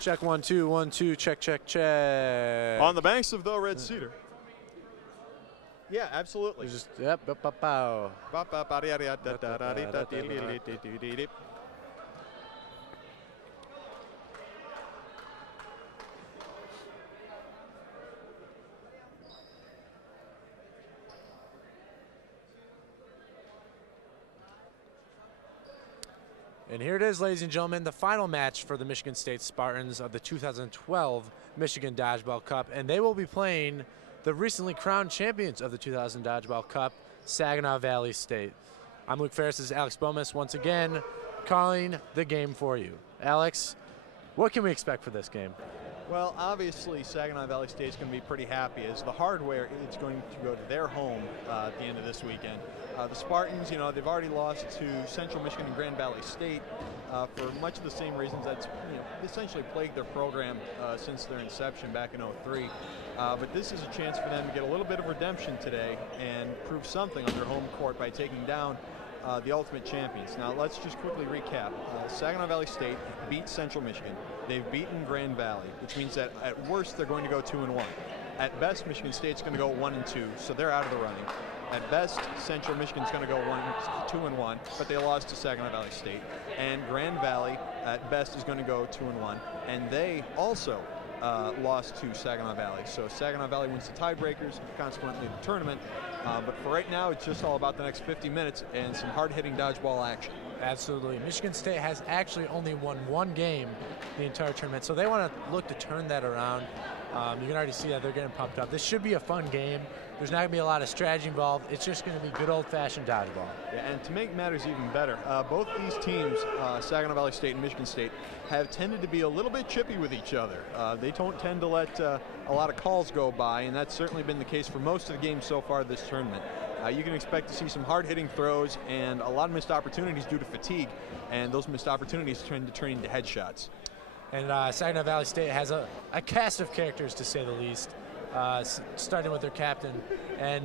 Check 1 2 1 2. Check check check. On the banks of the Red Cedar. Yeah, absolutely. Just yep. Bow. And here it is, ladies and gentlemen, the final match for the Michigan State Spartans of the 2012 Michigan Dodgeball Cup. And they will be playing the recently crowned champions of the 2000 Dodgeball Cup, Saginaw Valley State. I'm Luke Ferris, this is Alex Bomas, once again calling the game for you. Alex, what can we expect for this game? Well, obviously, Saginaw Valley State is going to be pretty happy as the hardware is going to go to their home at the end of this weekend. The Spartans, they've already lost to Central Michigan and Grand Valley State for much of the same reasons that's essentially plagued their program since their inception back in '03. But this is a chance for them to get a little bit of redemption today and prove something on their home court by taking down the ultimate champions. Now let's just quickly recap. Saginaw Valley State beat Central Michigan. They've beaten Grand Valley, which means that at worst they're going to go 2-1. At best, Michigan State's going to go 1-2, so they're out of the running. At best, Central Michigan's going to go 2-1, but they lost to Saginaw Valley State. And Grand Valley, at best, is going to go 2-1, and they also lost to Saginaw Valley. So Saginaw Valley wins the tiebreakers, consequently the tournament. But for right now, it's just all about the next 50 minutes and some hard-hitting dodgeball action. Absolutely. Michigan State has actually only won one game the entire tournament, so they want to look to turn that around. You can already see that they're getting pumped up. This should be a fun game. There's not going to be a lot of strategy involved. It's just going to be good old-fashioned dodgeball. Yeah, and to make matters even better, both these teams, Saginaw Valley State and Michigan State, have tended to be a little bit chippy with each other. They don't tend to let a lot of calls go by, and that's certainly been the case for most of the games so far this tournament. You can expect to see some hard-hitting throws and a lot of missed opportunities due to fatigue, and those missed opportunities tend to turn into headshots. And Saginaw Valley State has a cast of characters, to say the least, starting with their captain, and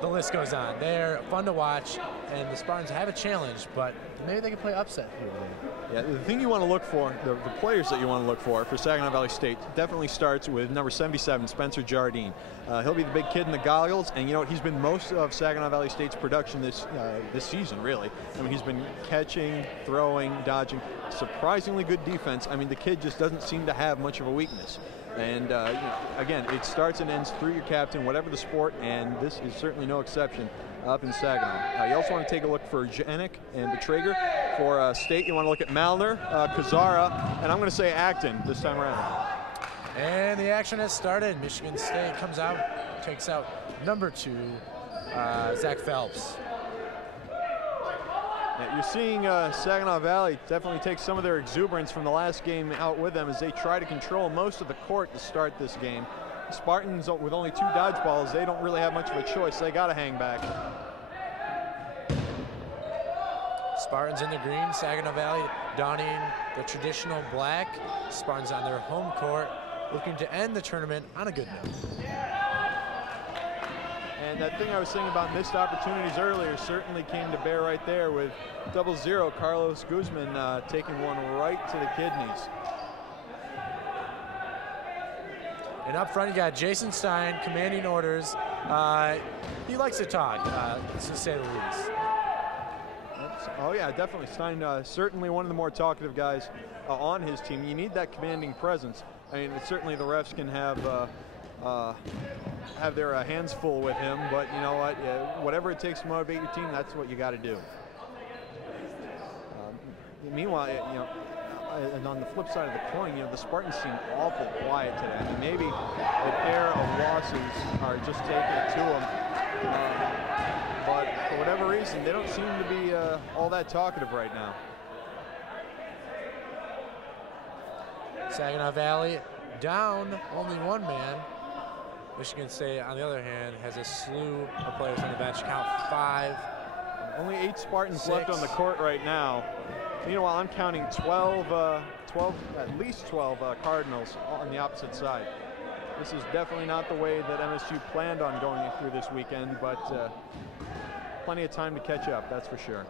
the list goes on. They're fun to watch, and the Spartans have a challenge, but maybe they can play upset here today. Yeah, the thing you want to look for, the players that you want to look for Saginaw Valley State definitely starts with number 77, Spencer Jardine. He'll be the big kid in the goggles, and he's been most of Saginaw Valley State's production this season, really. I mean, he's been catching, throwing, dodging, surprisingly good defense. I mean, the kid just doesn't seem to have much of a weakness. And again, it starts and ends through your captain, whatever the sport, and this is certainly no exception up in Saginaw. You also want to take a look for Janik and Betrager. For State, you want to look at Malner, Kazara, and I'm going to say Acton this time around. And the action has started. Michigan State comes out, takes out number 2, Zach Phelps. You're seeing Saginaw Valley definitely take some of their exuberance from the last game out with them as they try to control most of the court to start this game. The Spartans, with only 2 dodgeballs, they don't really have much of a choice. They got to hang back. Spartans in the green, Saginaw Valley donning the traditional black. Spartans on their home court, looking to end the tournament on a good note. And that thing I was saying about missed opportunities earlier certainly came to bear right there with 0-0, Carlos Guzman taking one right to the kidneys. And up front, you got Jason Stein commanding orders. He likes to talk, to say the least. Oh yeah, definitely. Stein, certainly one of the more talkative guys on his team. You need that commanding presence. I mean, certainly the refs can have their hands full with him, but you know what? Whatever it takes to motivate your team, that's what you got to do. Meanwhile, and on the flip side of the coin, the Spartans seem awful quiet today. I mean, maybe a pair of losses are just taking it to them, but for whatever reason, they don't seem to be all that talkative right now. Saginaw Valley down only 1 man. Michigan State, on the other hand, has a slew of players on the bench. Count 5. Only 8 Spartans left on the court right now. Meanwhile, I'm counting at least 12 Cardinals on the opposite side. This is definitely not the way that MSU planned on going through this weekend, but plenty of time to catch up, that's for sure.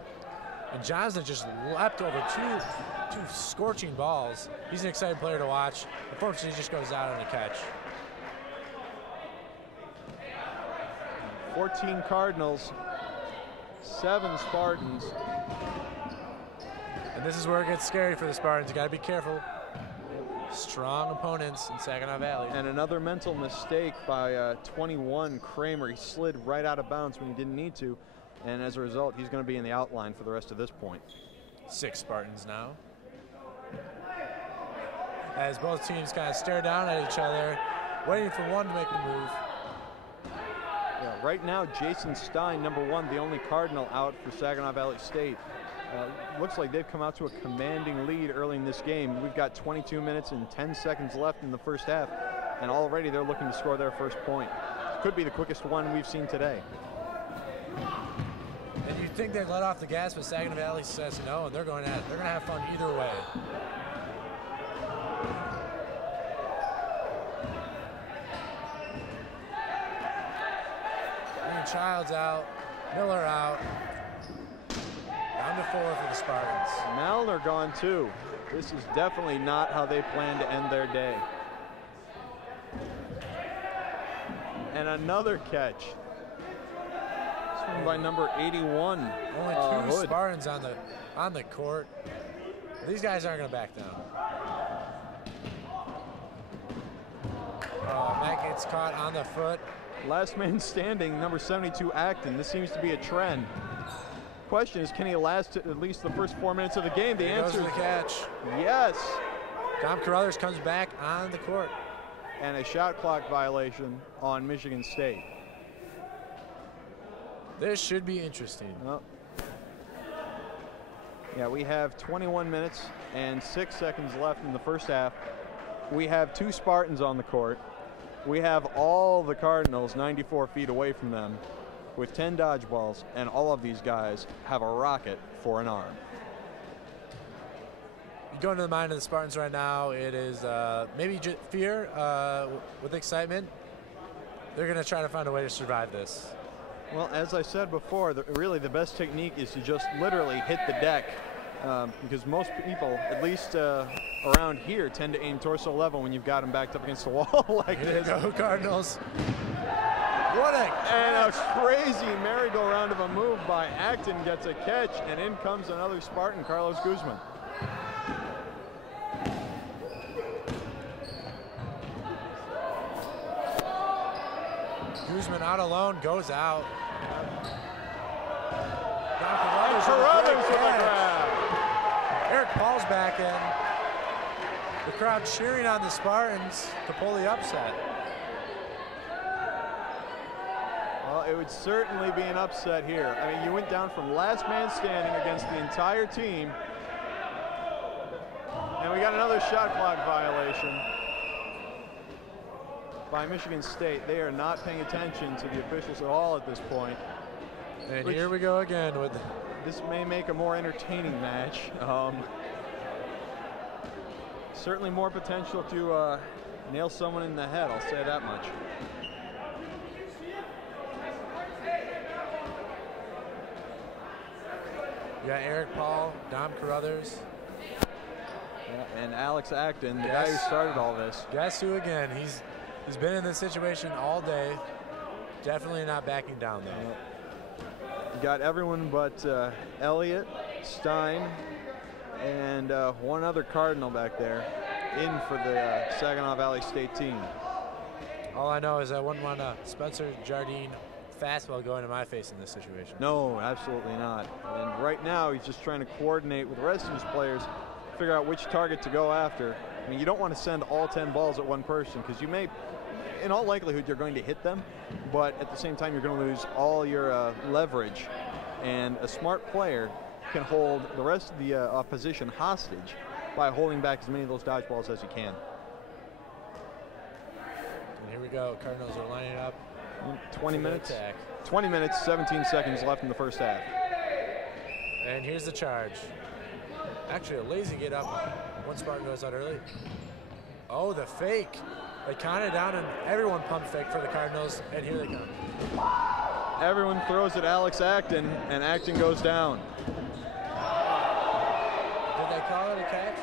And Johnson just leapt over two scorching balls. He's an exciting player to watch. Unfortunately, he just goes out on a catch. 14 Cardinals, 7 Spartans. And this is where it gets scary for the Spartans. You got to be careful. Strong opponents in Saginaw Valley. And another mental mistake by 21 Kramer. He slid right out of bounds when he didn't need to. And as a result, he's going to be in the outline for the rest of this point. 6 Spartans now. As both teams kind of stare down at each other, waiting for one to make the move. Yeah, right now, Jason Stein, number 1, the only Cardinal out for Saginaw Valley State. Looks like they've come out to a commanding lead early in this game. We've got 22 minutes and 10 seconds left in the first half, and already they're looking to score their first point. Could be the quickest one we've seen today. And you'd think they'd let off the gas, but Saginaw Valley says no, and they're going to have fun either way. Childs out, Miller out. Down to 4 for the Spartans. Malner gone too. This is definitely not how they plan to end their day. And another catch. This one by number 81. Only 2 Spartans on the court. These guys aren't going to back down. Matt gets caught on the foot. Last man standing, number 72, Acton. This seems to be a trend. Question is, can he last at least the first 4 minutes of the game? The answer is the catch. Yes. Dom Carruthers comes back on the court. And a shot clock violation on Michigan State. This should be interesting. Yeah, we have 21 minutes and 6 seconds left in the first half. We have 2 Spartans on the court. We have all the Cardinals 94 feet away from them with 10 dodgeballs, and all of these guys have a rocket for an arm. Going to the mind of the Spartans right now, it is maybe fear with excitement. They're going to try to find a way to survive this. Well, as I said before, really the best technique is to just literally hit the deck, because most people, at least around here, tend to aim torso level when you've got them backed up against the wall like this. Here you go, Cardinals. What a catch. And a crazy merry-go-round of a move by Acton gets a catch, and in comes another Spartan, Carlos Guzman. Guzman out alone, goes out. Carruthers with a grab. Eric Paul's back in. The crowd cheering on the Spartans to pull the upset. Well, it would certainly be an upset here. I mean, you went down from last man standing against the entire team. And we got another shot clock violation by Michigan State. They are not paying attention to the officials at all at this point. And here we go again with. This may make a more entertaining match. Certainly more potential to nail someone in the head, I'll say that much. You got Eric Paul, Dom Carruthers. Yeah, and Alex Acton, the guy who started all this. Guess who again? He's been in this situation all day. Definitely not backing down, though. Yep. You got everyone but Elliott, Stein, and one other Cardinal back there in for the Saginaw Valley State team. All I know is I wouldn't want a Spencer Jardine fastball going to my face in this situation. No, absolutely not. And right now he's just trying to coordinate with the rest of his players, figure out which target to go after. I mean, you don't want to send all 10 balls at one person because you may, in all likelihood, you're going to hit them, but at the same time, you're going to lose all your leverage. And a smart player can hold the rest of the opposition hostage by holding back as many of those dodgeballs as he can. And here we go. Cardinals are lining up. 20 minutes. 20 minutes, 17 seconds left in the first half. And here's the charge. Actually, a lazy get up. One Spartan goes out early. Oh, the fake. They counted down, and everyone pumped fake for the Cardinals, and here they come. Everyone throws at Alex Acton, and Acton goes down. call it a catch.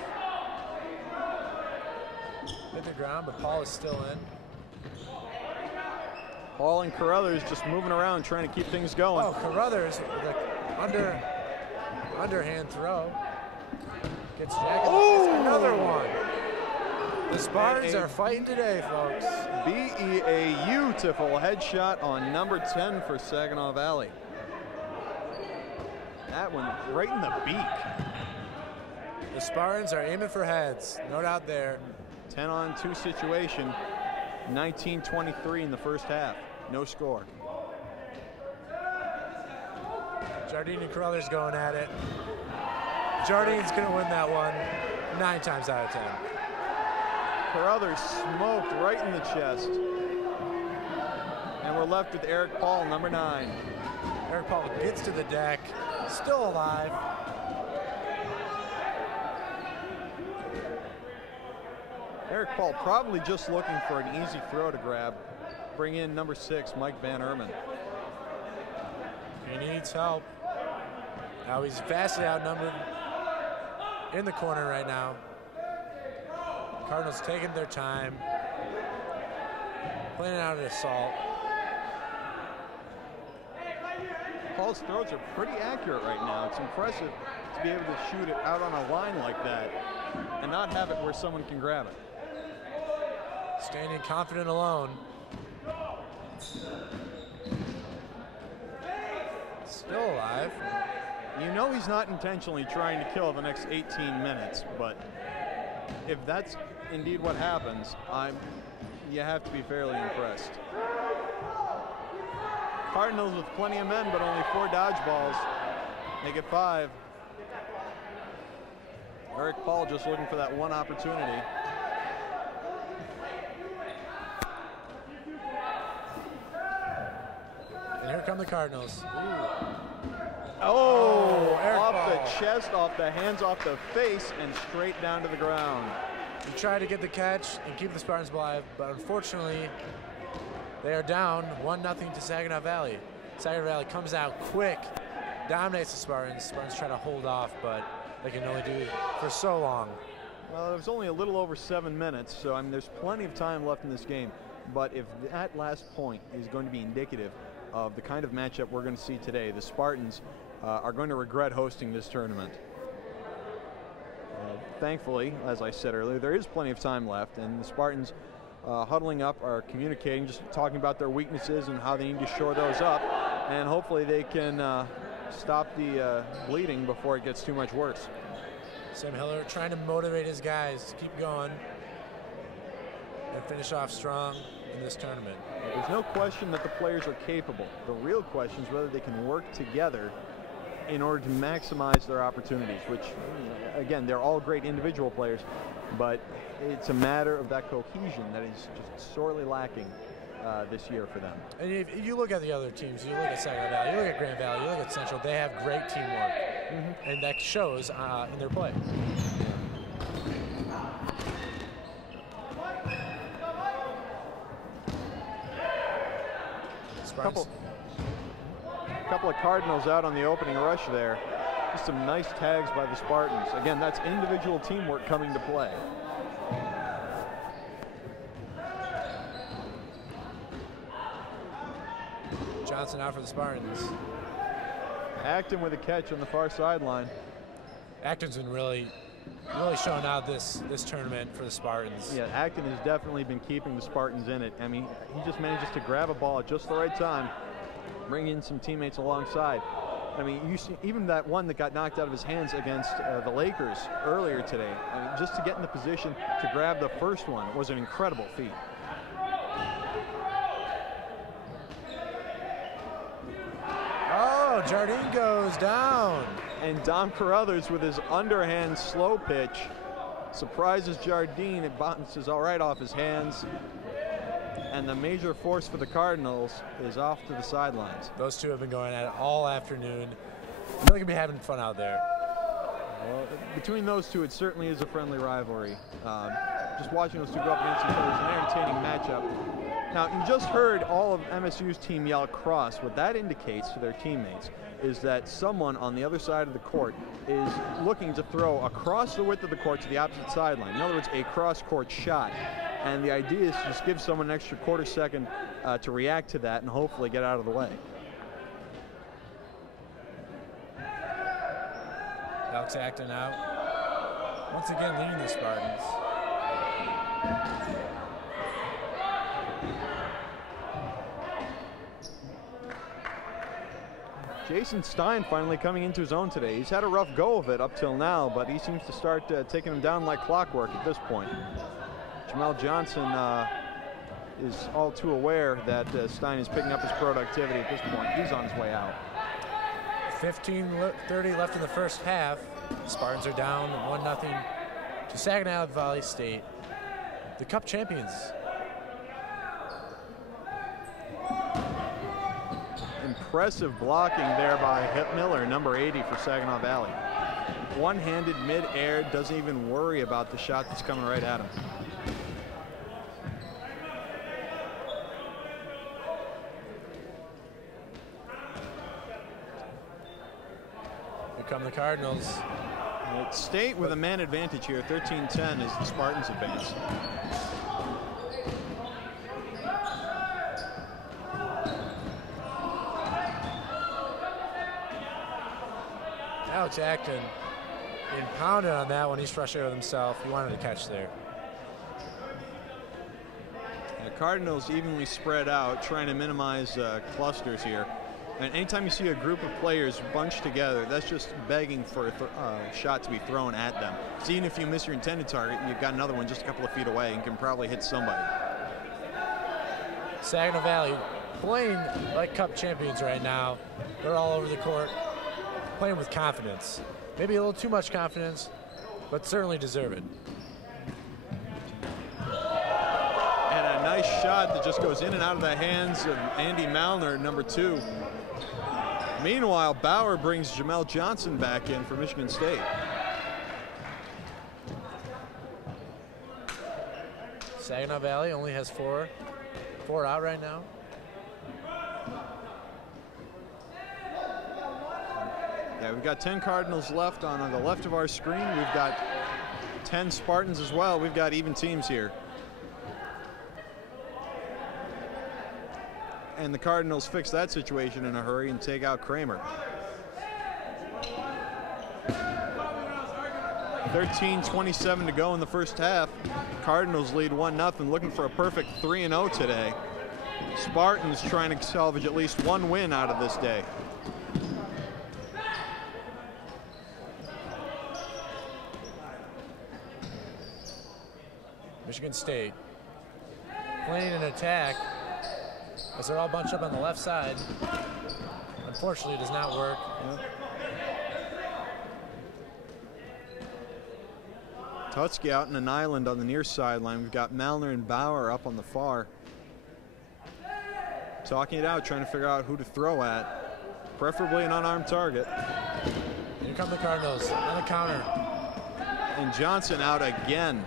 Hit the ground, but Paul is still in. Paul and Carruthers just moving around, trying to keep things going. Oh, Carruthers with an underhand throw. Gets jacked. Another one. The Spartans are fighting today, folks. Beautiful headshot on number 10 for Saginaw Valley. That one right in the beak. The Spartans are aiming for heads, no doubt there. 10-on-2 situation, 19-23 in the first half. No score. Jardine and Carruthers going at it. Jardine's going to win that one 9 times out of 10. Carruthers smoked right in the chest. And we're left with Eric Paul, number 9. Eric Paul gets to the deck, still alive. Eric Paul probably just looking for an easy throw to grab. Bring in number 6, Mike Van Erman. He needs help. Now he's vastly outnumbered in the corner right now. Cardinals taking their time, planning out an assault. Paul's throws are pretty accurate right now. It's impressive to be able to shoot it out on a line like that and not have it where someone can grab it. Standing confident alone. Still alive. You know he's not intentionally trying to kill the next 18 minutes, but if that's indeed what happens, you have to be fairly impressed. Cardinals with plenty of men, but only 4 dodgeballs. Make it 5. Eric Paul just looking for that one opportunity. And here come the Cardinals. Ooh. Oh, off Paul. the chest, off the hands, off the face, and straight down to the ground. He tried to get the catch and keep the Spartans alive, but unfortunately, they are down 1-0 to Saginaw Valley. Saginaw Valley comes out quick, dominates the Spartans. Spartans try to hold off, but they can only do for so long. Well, it was only a little over 7 minutes, so I mean, there's plenty of time left in this game. But if that last point is going to be indicative of the kind of matchup we're going to see today, the Spartans are going to regret hosting this tournament. Thankfully, as I said earlier, there is plenty of time left, and the Spartans huddling up are communicating, just talking about their weaknesses and how they need to shore those up, and hopefully they can stop the bleeding before it gets too much worse. Sam Hiller trying to motivate his guys to keep going and finish off strong in this tournament. There's no question that the players are capable. The real question is whether they can work together in order to maximize their opportunities, which, again, they're all great individual players, but it's a matter of that cohesion that is just sorely lacking this year for them. And if you look at the other teams, you look at Saginaw Valley, you look at Grand Valley, you look at Central, they have great teamwork, and that shows in their play. Couple of Cardinals out on the opening rush there. Just some nice tags by the Spartans. Again, that's individual teamwork coming to play. Johnson out for the Spartans. Acton with a catch on the far sideline. Acton's been really showing out this tournament for the Spartans. Yeah, Acton has definitely been keeping the Spartans in it. I mean, he just manages to grab a ball at just the right time, bring in some teammates alongside. I mean, you see even that one that got knocked out of his hands against the Lakers earlier today. I mean, just to get in the position to grab the first one was an incredible feat. Oh, Jardine goes down. And Dom Carruthers with his underhand slow pitch surprises Jardine. It bounces all right off his hands. And the major force for the Cardinals is off to the sidelines. Those two have been going at it all afternoon. They're going to be having fun out there. Well, between those two, it certainly is a friendly rivalry. Just watching those two go up against each other is an entertaining matchup. Now, you just heard all of MSU's team yell cross. What that indicates to their teammates is that someone on the other side of the court is looking to throw across the width of the court to the opposite sideline. In other words, a cross-court shot. And the idea is to just give someone an extra quarter second to react to that and hopefully get out of the way. Alex Acton out. Once again leading the Spartans. Jason Stein finally coming into his own today. He's had a rough go of it up till now, but he seems to start taking him down like clockwork at this point. Jamel Johnson is all too aware that Stein is picking up his productivity at this point. He's on his way out. 15:30 left in the first half. The Spartans are down 1-0 to Saginaw Valley State, the Cup champions. Impressive blocking there by Miller, number 80 for Saginaw Valley. One-handed mid-air, doesn't even worry about the shot that's coming right at him. Here come the Cardinals. State with a man advantage here, 13-10 as the Spartans advance. Alex Acton being pounded on that one. He's frustrated with himself. He wanted to catch there. The Cardinals evenly spread out, trying to minimize clusters here. And anytime you see a group of players bunched together, that's just begging for a shot to be thrown at them. So even if you miss your intended target, you've got another one just a couple of feet away and can probably hit somebody. Saginaw Valley playing like Cup champions right now. They're all over the court, playing with confidence. Maybe a little too much confidence, but certainly deserve it. And a nice shot that just goes in and out of the hands of Andy Malner, number 2. Meanwhile, Bauer brings Jamel Johnson back in for Michigan State. Saginaw Valley only has four out right now. Yeah, we've got 10 Cardinals left on the left of our screen. We've got 10 Spartans as well. We've got even teams here. And the Cardinals fix that situation in a hurry and take out Kramer. 13:27 to go in the first half. Cardinals lead 1-0, looking for a perfect 3-0 today. Spartans trying to salvage at least one win out of this day. Michigan State playing an attack as they're all bunched up on the left side. Unfortunately, it does not work. Yep. Tutsky out in an island on the near sideline. We've got Malner and Bauer up on the far. Talking it out, trying to figure out who to throw at. Preferably an unarmed target. Here come the Cardinals on the counter. And Johnson out again.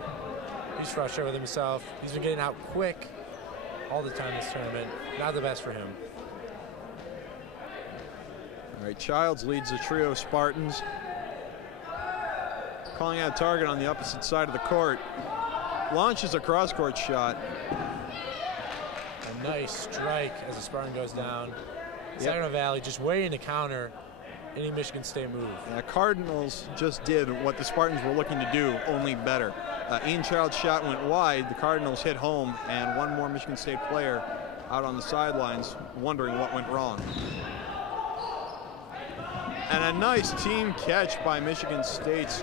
He's frustrated with himself. He's been getting out quick all the time this tournament. Not the best for him. All right, Childs leads the trio of Spartans. Calling out a target on the opposite side of the court. Launches a cross-court shot. A nice strike as the Spartan goes down. Saginaw Valley just waiting to counter any Michigan State move. Cardinals just did what the Spartans were looking to do, only better. Ian Child's shot went wide. The Cardinals hit home, and one more Michigan State player out on the sidelines wondering what went wrong. And a nice team catch by Michigan State's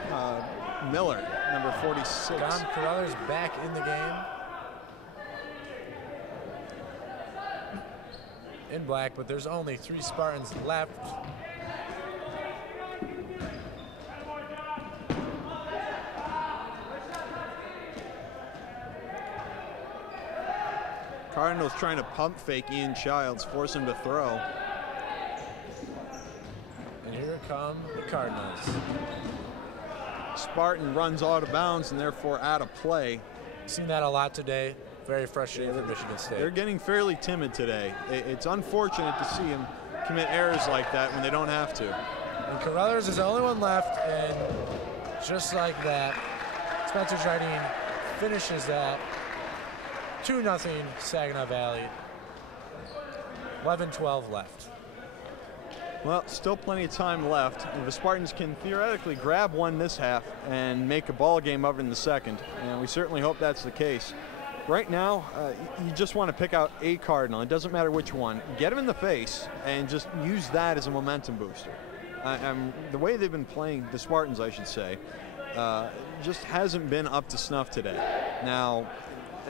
Miller, number 46. Don Carruthers back in the game. In black, but there's only 3 Spartans left. Cardinals trying to pump fake Ian Childs, force him to throw. And here come the Cardinals. Spartan runs out of bounds and therefore out of play. Seen that a lot today. Very frustrating for Michigan State. They're getting fairly timid today. It's unfortunate to see them commit errors like that when they don't have to. And Carruthers is the only one left, and just like that, Spencer Jardine finishes that. 2-0 Saginaw Valley. 11-12 left. Well, still plenty of time left. The Spartans can theoretically grab one this half and make a ball game of it in the second, and we certainly hope that's the case. Right now, you just want to pick out a Cardinal. It doesn't matter which one. Get them in the face and just use that as a momentum booster. The way they've been playing, the Spartans, I should say, just hasn't been up to snuff today. Now,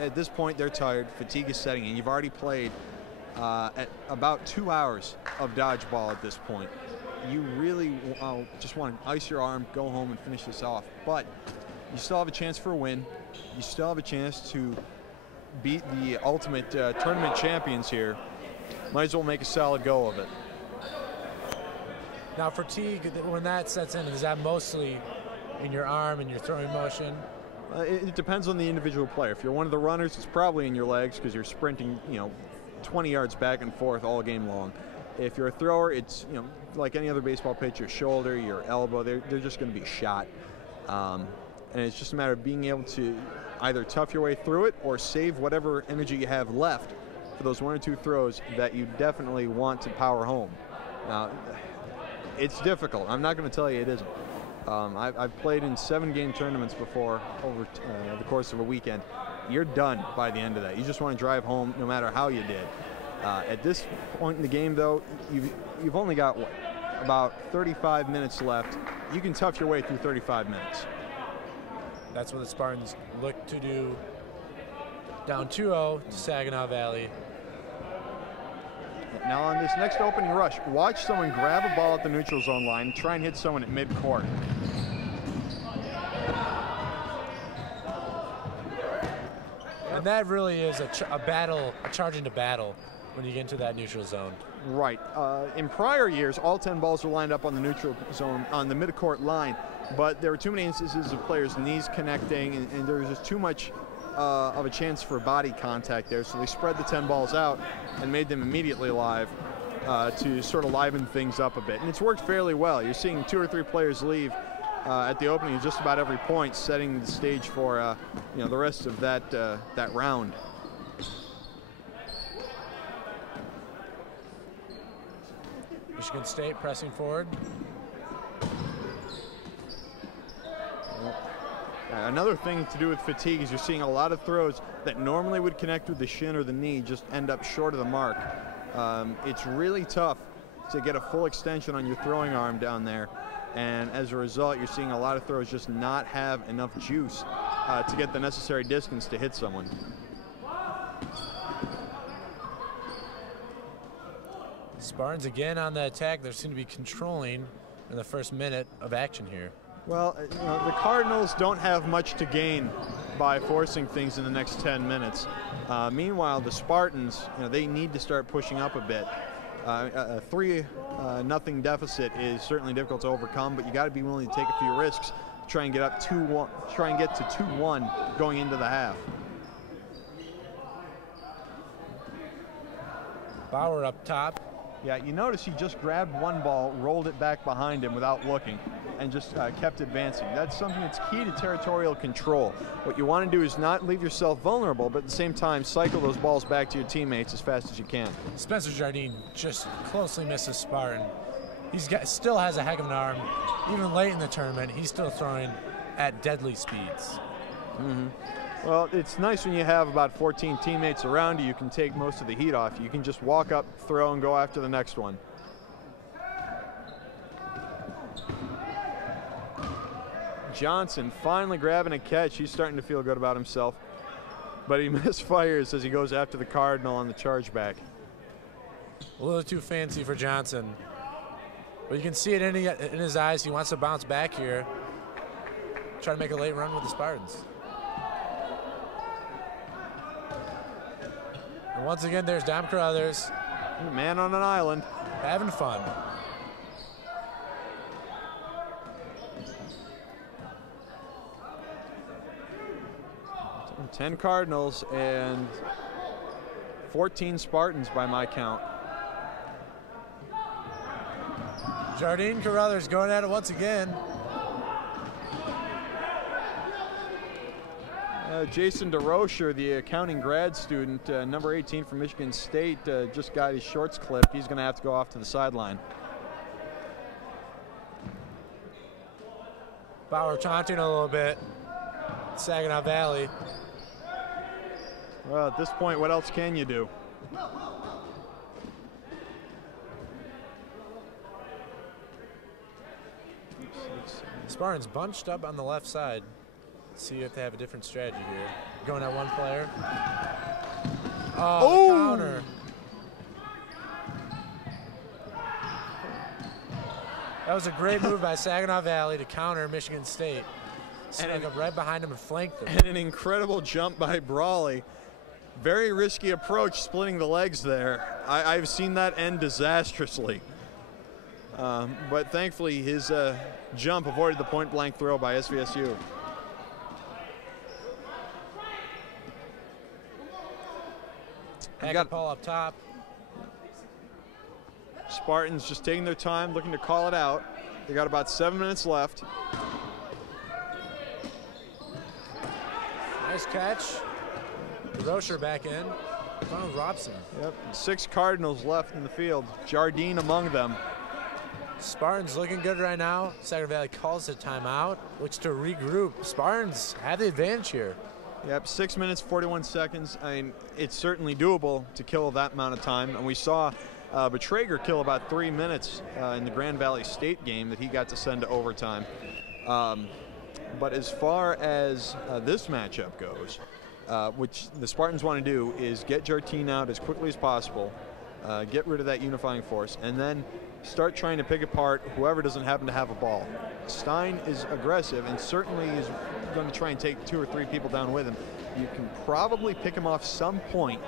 at this point, they're tired. Fatigue is setting in. You've already played at about 2 hours of dodgeball at this point. You really just want to ice your arm, go home, and finish this off. But you still have a chance for a win. You still have a chance to beat the ultimate tournament champions here. Might as well make a solid go of it. Now, fatigue, when that sets in, is that mostly in your arm and your throwing motion? It depends on the individual player. If you're one of the runners, it's probably in your legs because you're sprinting, 20 yards back and forth all game long. If you're a thrower, it's, like any other baseball pitch, your shoulder, your elbow, they're just going to be shot. And it's just a matter of being able to either tough your way through it or save whatever energy you have left for those 1 or 2 throws that you definitely want to power home. Now, it's difficult. I'm not going to tell you it isn't. I've played in 7-game tournaments before over the course of a weekend. You're done by the end of that. You just want to drive home no matter how you did. At this point in the game, though, you've only got, about 35 minutes left. You can tough your way through 35 minutes. That's what the Spartans look to do. Down 2-0 to Saginaw Valley. Now on this next opening rush, watch someone grab a ball at the neutral zone line and try and hit someone at midcourt. And that really is a battle, a charge into battle when you get into that neutral zone. Right. In prior years, all 10 balls were lined up on the neutral zone on the midcourt line, but there were too many instances of players' knees connecting, and there was just too much of a chance for body contact there, so they spread the 10 balls out and made them immediately live to sort of liven things up a bit. And it's worked fairly well. You're seeing 2 or 3 players leave at the opening of just about every point, setting the stage for the rest of that round. Michigan State pressing forward. Another thing to do with fatigue is you're seeing a lot of throws that normally would connect with the shin or the knee just end up short of the mark. It's really tough to get a full extension on your throwing arm down there, and as a result, you're seeing a lot of throws just not have enough juice to get the necessary distance to hit someone. Spartans again on the attack. They seem to be controlling in the first minute of action here. Well, the Cardinals don't have much to gain by forcing things in the next 10 minutes. Meanwhile, the Spartans, they need to start pushing up a bit. A 3-0 deficit is certainly difficult to overcome, but you got to be willing to take a few risks to try and get up 2-1, try and get to 2-1 going into the half. Bauer up top. Yeah, you notice he just grabbed one ball, rolled it back behind him without looking, and just kept advancing. That's something that's key to territorial control. What you want to do is not leave yourself vulnerable, but at the same time cycle those balls back to your teammates as fast as you can. Spencer Jardine just closely misses Spartan. Still has a heck of an arm. Even late in the tournament, he's still throwing at deadly speeds. Mm-hmm. Well, it's nice when you have about 14 teammates around you. You can take most of the heat off. You can just walk up, throw, and go after the next one. Johnson finally grabbing a catch. He's starting to feel good about himself. But he misfires as he goes after the Cardinal on the chargeback. A little too fancy for Johnson. But you can see it in his eyes. He wants to bounce back here. Try to make a late run with the Spartans. And once again, there's Dom Carruthers. Man on an island. Having fun. 10 Cardinals and 14 Spartans by my count. Jardine Carruthers going at it once again. Jason DeRocher, the accounting grad student, number 18 from Michigan State, just got his shorts clipped. He's going to have to go off to the sideline. Bauer taunting a little bit. Saginaw Valley. Well, at this point, what else can you do? Spartans bunched up on the left side. Let's see if they have a different strategy here. Going at one player. Oh, the counter. That was a great move by Saginaw Valley to counter Michigan State. Snuck up right behind him and flanked them. And an incredible jump by Brawley. Very risky approach, splitting the legs there. I've seen that end disastrously. But thankfully, his jump avoided the point-blank throw by SVSU. Ball up top. Spartans just taking their time, looking to call it out. They got about 7 minutes left. Nice catch. Rocher back in. Front of Robson. Yep. 6 Cardinals left in the field. Jardine among them. Spartans looking good right now. Saginaw Valley calls a timeout. Looks to regroup. Spartans have the advantage here. Yep, 6 minutes, 41 seconds. I mean, it's certainly doable to kill that amount of time. And we saw Betrager kill about 3 minutes in the Grand Valley State game that he got to send to overtime. But as far as this matchup goes, which the Spartans want to do is get Jardine out as quickly as possible, get rid of that unifying force, and then start trying to pick apart whoever doesn't happen to have a ball. Stein is aggressive and certainly is going to try and take 2 or 3 people down with him. You can probably pick him off some point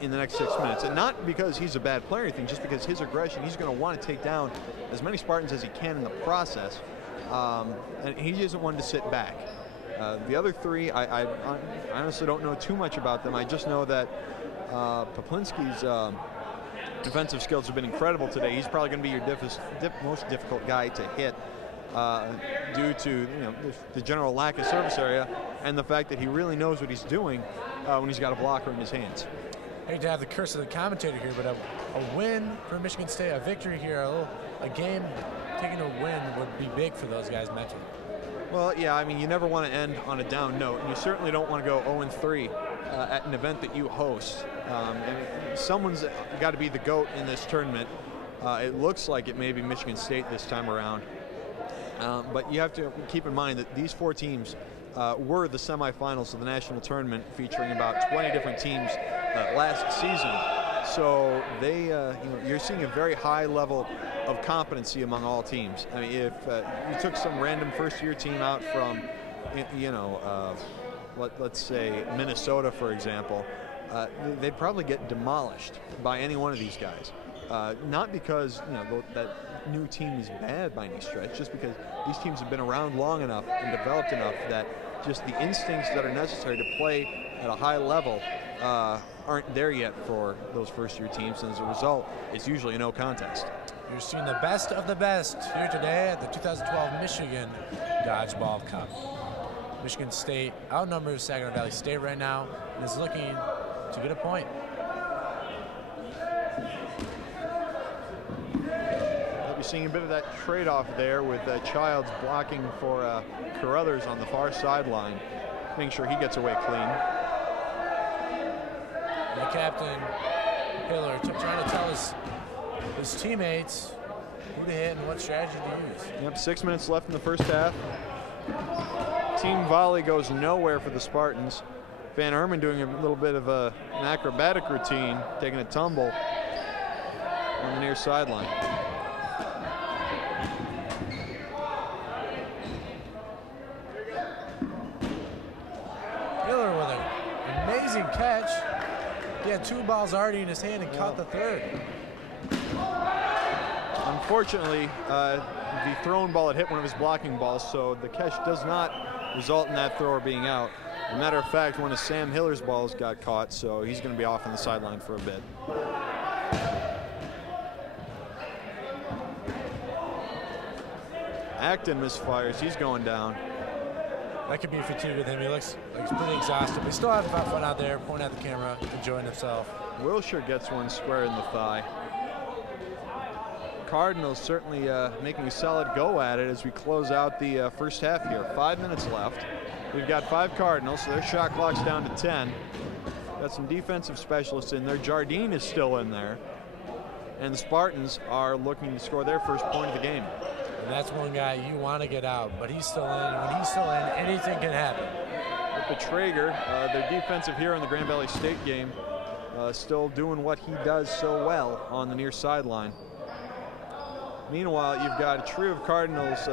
in the next 6 minutes, and not because he's a bad player or anything, just because his aggression, he's going to want to take down as many Spartans as he can in the process, and he doesn't want to sit back. The other 3, I honestly don't know too much about them. I just know that Poplinski's defensive skills have been incredible today. He's probably going to be your most difficult guy to hit due to the general lack of service area and the fact that he really knows what he's doing when he's got a blocker in his hands. I hate to have the curse of the commentator here, but a win for Michigan State, a victory here, a game taking a win would be big for those guys mentally. Well, yeah, I mean, you never want to end on a down note, and you certainly don't want to go 0-3 at an event that you host. And someone's got to be the GOAT in this tournament. It looks like it may be Michigan State this time around. But you have to keep in mind that these 4 teams were the semifinals of the national tournament, featuring about 20 different teams last season. So they, you're seeing a very high level of competency among all teams. I mean, if you took some random first-year team out from, let's say Minnesota, for example, they'd probably get demolished by any one of these guys. Not because that new team is bad by any stretch, just because these teams have been around long enough and developed enough that just the instincts that are necessary to play at a high level aren't there yet for those first-year teams, and as a result, it's usually a no contest. You're seeing the best of the best here today at the 2012 Michigan Dodgeball Cup. Michigan State outnumbers Saginaw Valley State right now and is looking to get a point. You're seeing a bit of that trade-off there with Childs blocking for Carruthers on the far sideline, making sure he gets away clean. And the captain, Hiller, trying to tell his teammates who to hit and what strategy to use. Yep, 6 minutes left in the first half. Team volley goes nowhere for the Spartans. Van Herman doing a little bit of an acrobatic routine, taking a tumble on the near sideline. Hiller with an amazing catch. He had 2 balls already in his hand and caught the 3rd. Unfortunately, the thrown ball had hit one of his blocking balls, so the catch does not result in that thrower being out. As a matter of fact, one of Sam Hiller's balls got caught, so he's going to be off on the sideline for a bit. Acton misfires. He's going down. That could be fatigue with him. He looks like he's pretty exhausted, but he's still having fun out there, pointing at the camera, enjoying himself. Wilshire gets one square in the thigh. Cardinals certainly making a solid go at it as we close out the first half here. 5 minutes left. We've got 5 Cardinals, so their shot clock's down to 10. Got some defensive specialists in there. Jardine is still in there. And the Spartans are looking to score their first point of the game. And that's one guy you want to get out, but he's still in. When he's still in, anything can happen. With the Traeger, their defensive hero in the Grand Valley State game, still doing what he does so well on the near sideline. Meanwhile, you've got a trio of Cardinals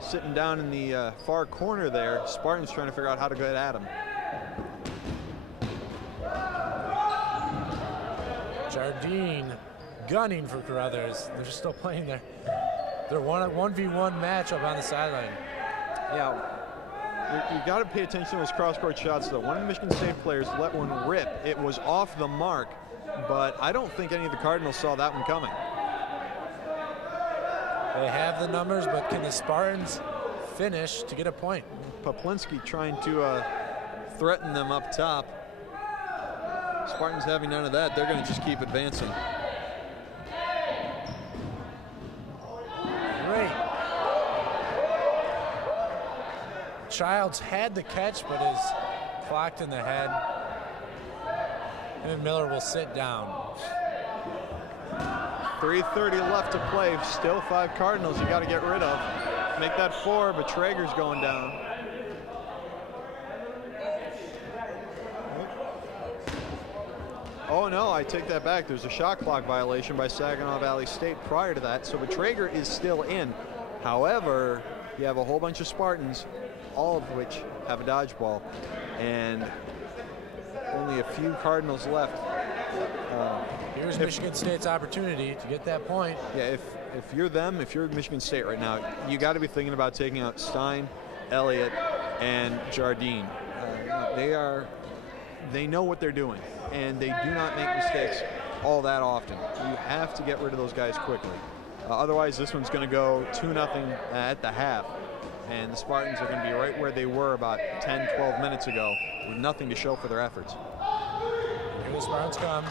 sitting down in the far corner there. Spartans trying to figure out how to get at him. Jardine gunning for Carruthers. They're just still playing their 1v1 matchup on the sideline. Yeah, you got to pay attention to those cross-court shots, though. One of the Michigan State players let one rip. It was off the mark, but I don't think any of the Cardinals saw that one coming. They have the numbers, but can the Spartans finish to get a point? Poplinski trying to threaten them up top. Spartans having none of that. They're going to just keep advancing. Great. Childs had the catch, but is clocked in the head. And Miller will sit down. 3:30 left to play. Still 5 Cardinals you got to get rid of. Make that 4, but Traeger's going down. Oh no, I take that back. There's a shot clock violation by Saginaw Valley State prior to that, so Traeger is still in. However, you have a whole bunch of Spartans, all of which have a dodgeball, and only a few Cardinals left. Here's Michigan State's opportunity to get that point. Yeah, if you're them, if you're Michigan State right now, you got to be thinking about taking out Stein, Elliott, and Jardine. They know what they're doing, and they do not make mistakes all that often. You have to get rid of those guys quickly. Otherwise, this one's going to go 2-0 at the half, and the Spartans are going to be right where they were about 10, 12 minutes ago with nothing to show for their efforts. Here the Spartans come.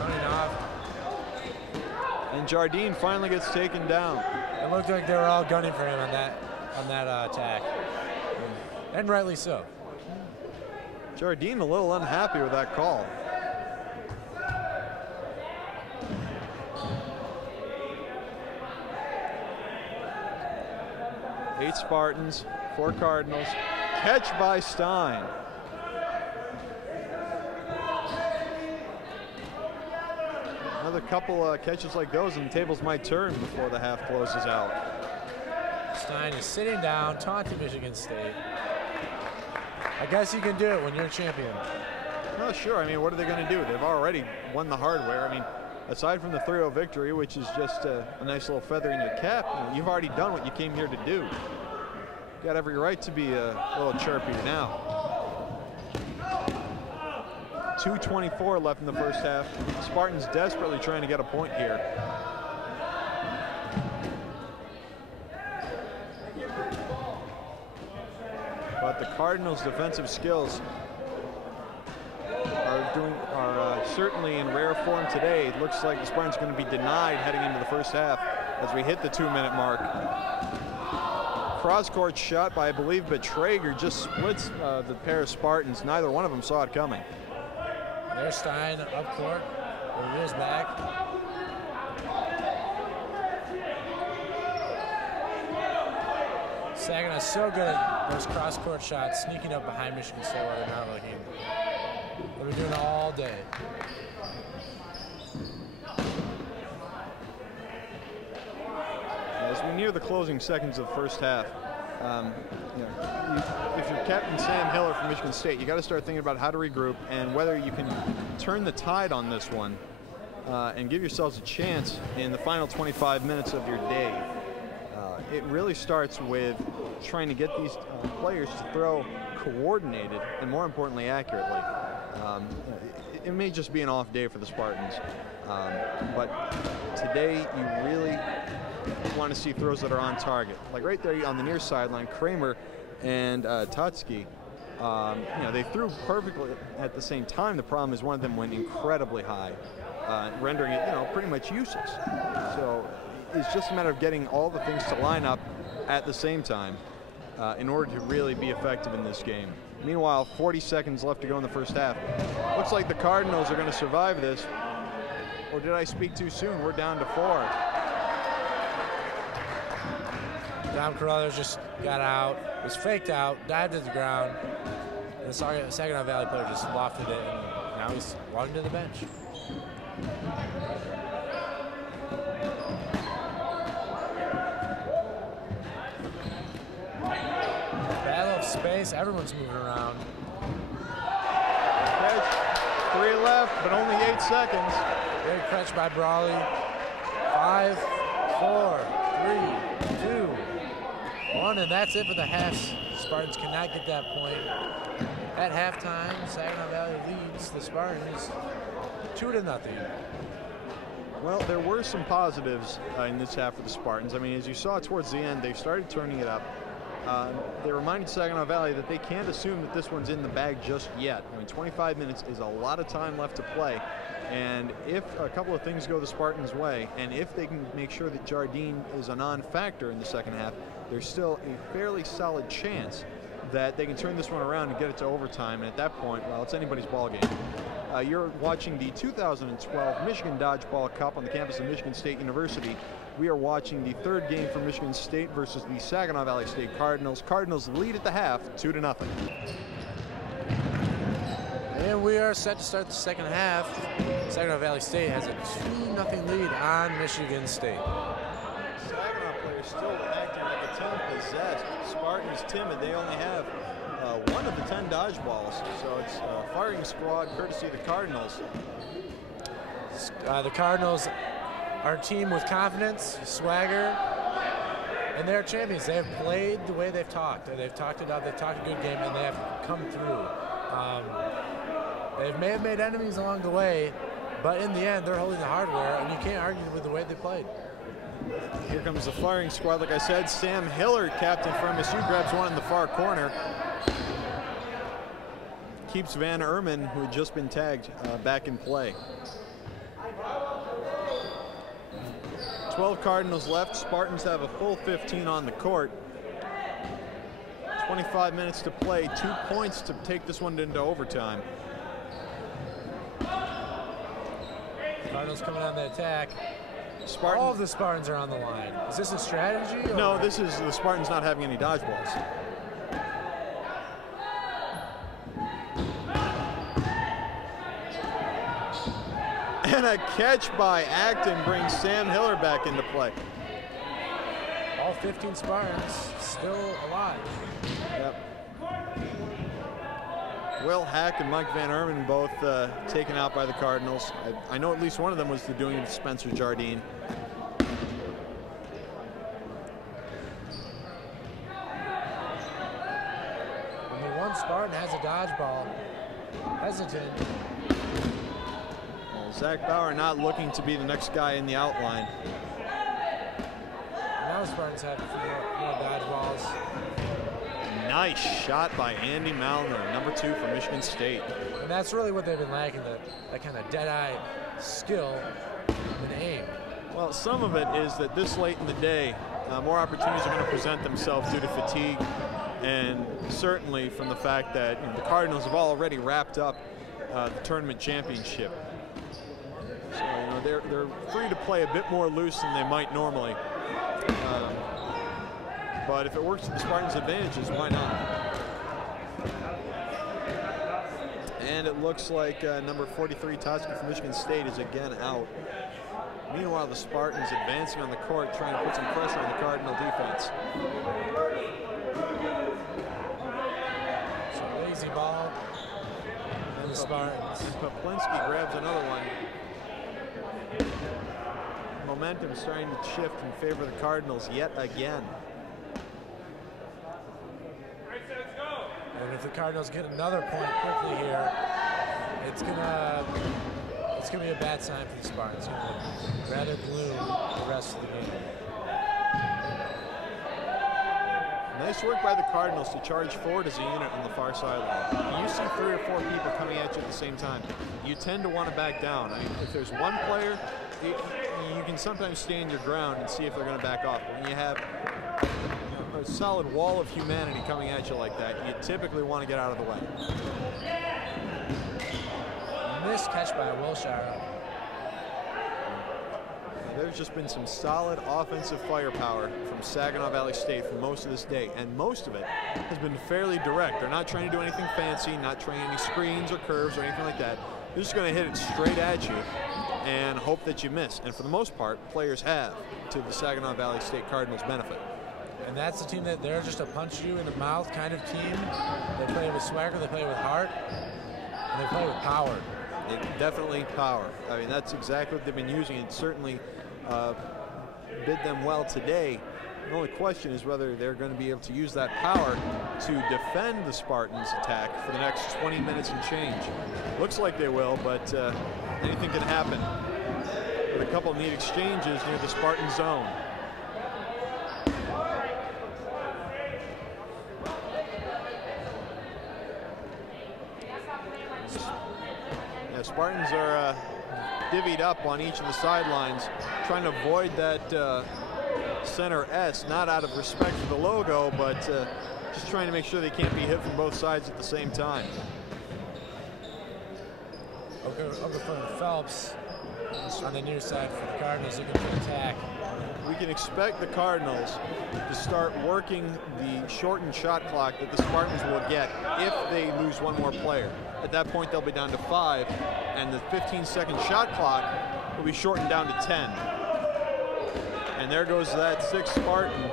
Running off. And Jardine finally gets taken down. It looked like they were all gunning for him on that attack, and rightly so. Jardine a little unhappy with that call. Eight Spartans, 4 Cardinals. Catch by Stein. Another couple catches like those and the tables might turn before the half closes out. Stein is sitting down, taunting Michigan State. I guess you can do it when you're a champion. No, sure. I mean, what are they going to do? They've already won the hardware. I mean, aside from the 3-0 victory, which is just a nice little feather in your cap, you've already done what you came here to do. You got every right to be a little chirpier now. 2:24 left in the first half. Spartans desperately trying to get a point here. But the Cardinals' defensive skills are certainly in rare form today. It looks like the Spartans are going to be denied heading into the first half as we hit the 2-minute mark. Cross-court shot by, I believe, Traeger just splits the pair of Spartans. Neither one of them saw it coming. There's Stein up court. There he is back. Saginaw is so good at those cross-court shots, sneaking up behind Michigan State while they're not looking. They'll be doing it all day. As we near the closing seconds of the first half, if you're Captain Sam Hiller from Michigan State, you got to start thinking about how to regroup and whether you can turn the tide on this one and give yourselves a chance in the final 25 minutes of your day. It really starts with trying to get these players to throw coordinated and, more importantly, accurately. It may just be an off day for the Spartans, but today you really want to see throws that are on target. Like right there on the near sideline, Kramer and Tutsky, they threw perfectly at the same time. The problem is one of them went incredibly high, rendering it, pretty much useless. So it's just a matter of getting all the things to line up at the same time in order to really be effective in this game. Meanwhile, 40 seconds left to go in the first half. Looks like the Cardinals are going to survive this. Or did I speak too soon? We're down to 4. Dom Carruthers just got out, was faked out, dived to the ground, and the Saginaw Valley player just lofted it, and now he's walking to the bench. Battle of space, everyone's moving around. Catch, 3 left, but only 8 seconds. Great catch by Brawley. 5, 4, 3, 2, 1, and that's it for the half. Spartans cannot get that point. At halftime, Saginaw Valley leads the Spartans 2-0. Well, there were some positives in this half for the Spartans. I mean, as you saw towards the end, they started turning it up. They reminded Saginaw Valley that they can't assume that this one's in the bag just yet. I mean, 25 minutes is a lot of time left to play. And if a couple of things go the Spartans' way, and if they can make sure that Jardine is a non-factor in the second half, there's still a fairly solid chance that they can turn this one around and get it to overtime. And at that point, well, it's anybody's ball game. You're watching the 2012 Michigan Dodgeball Cup on the campus of Michigan State University. We are watching the third game for Michigan State versus the Saginaw Valley State Cardinals. Cardinals lead at the half, 2-0. And we are set to start the second half. Saginaw Valley State has a 2-0 lead on Michigan State. Saginaw players still acting like a team possessed. Spartans timid. They only have 1 of the 10 dodgeballs. So it's a firing squad courtesy of the Cardinals. The Cardinals are a team with confidence, swagger, and they're champions. They have played the way they've talked. They've talked it up. They've talked a good game, and they have come through. They may have made enemies along the way, but in the end, they're holding the hardware, and you can't argue with the way they played. Here comes the firing squad. Like I said, Sam Hiller, captain for MSU, grabs one in the far corner. Keeps Van Erman, who had just been tagged, back in play. 12 Cardinals left. Spartans have a full 15 on the court. 25 minutes to play. 2 points to take this one into overtime. Cardinals coming on the attack. Spartans. All of the Spartans are on the line. Is this a strategy? Or? No, this is the Spartans not having any dodgeballs. And a catch by Acton brings Sam Hiller back into play. All 15 Spartans still alive. Yep. Will Hack and Mike Van Erman both taken out by the Cardinals. I know at least one of them was the doing of Spencer Jardine. Only one Spartan has a dodgeball. Hesitant. Zach Bauer not looking to be the next guy in the outline. Now the Spartans have more dodgeballs. Nice shot by Andy Malner, number 2 for Michigan State. And that's really what they've been lacking, that kind of dead-eye skill and aim. Well, some of it is that this late in the day, more opportunities are going to present themselves due to fatigue, and certainly from the fact that the Cardinals have already wrapped up the tournament championship. So they're free to play a bit more loose than they might normally. But if it works to the Spartans' advantages, why not? And it looks like number 43, Toski from Michigan State, is again out. Meanwhile, the Spartans advancing on the court, trying to put some pressure on the Cardinal defense. So lazy ball. And the Spartans. Poplinski grabs another one. Momentum starting to shift in favor of the Cardinals yet again. the Cardinals get another point quickly here, it's gonna be a bad sign for the Spartans. It's gonna rather gloom the rest of the game. Nice work by the Cardinals to charge forward as a unit on the far sideline. When you see 3 or 4 people coming at you at the same time, you tend to want to back down. I mean, if there's one player, you can sometimes stand your ground and see if they're going to back off. But when you have a solid wall of humanity coming at you like that, you typically want to get out of the way. Missed catch by Wilshire. There's just been some solid offensive firepower from Saginaw Valley State for most of this day, and most of it has been fairly direct. They're not trying to do anything fancy, not trying any screens or curves or anything like that. They're just going to hit it straight at you and hope that you miss. And for the most part, players have, to the Saginaw Valley State Cardinals' benefit. And that's the team that they're just a punch you in the mouth kind of team. They play with swagger, they play with heart, and they play with power. Definitely power. I mean, that's exactly what they've been using. It certainly bid them well today. The only question is whether they're going to be able to use that power to defend the Spartans' attack for the next 20 minutes and change. Looks like they will, but anything can happen with a couple of neat exchanges near the Spartan zone. Yeah, Spartans are divvied up on each of the sidelines, trying to avoid that center S, not out of respect for the logo, but just trying to make sure they can't be hit from both sides at the same time. Over from Phelps on the near side for the Cardinals looking to attack. We can expect the Cardinals to start working the shortened shot clock that the Spartans will get if they lose one more player. At that point, they'll be down to 5, and the 15-second shot clock will be shortened down to 10. And there goes that 6th Spartan,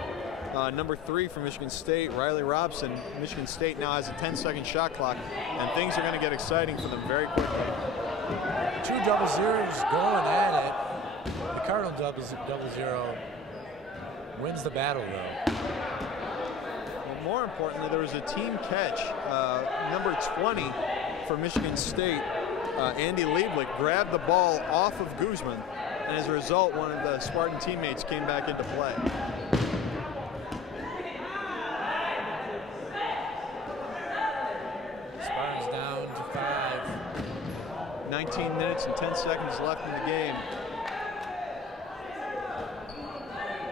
number 3 from Michigan State, Riley Robson. Michigan State now has a 10-second shot clock, and things are going to get exciting for them very quickly. 2 double zeros going at it. The Cardinal double zero wins the battle, though. Well, more importantly, there was a team catch. Number 20 for Michigan State, Andy Lieblich, grabbed the ball off of Guzman, and as a result, one of the Spartan teammates came back into play. Spartans down to 5. 19 minutes and 10 seconds left in the game.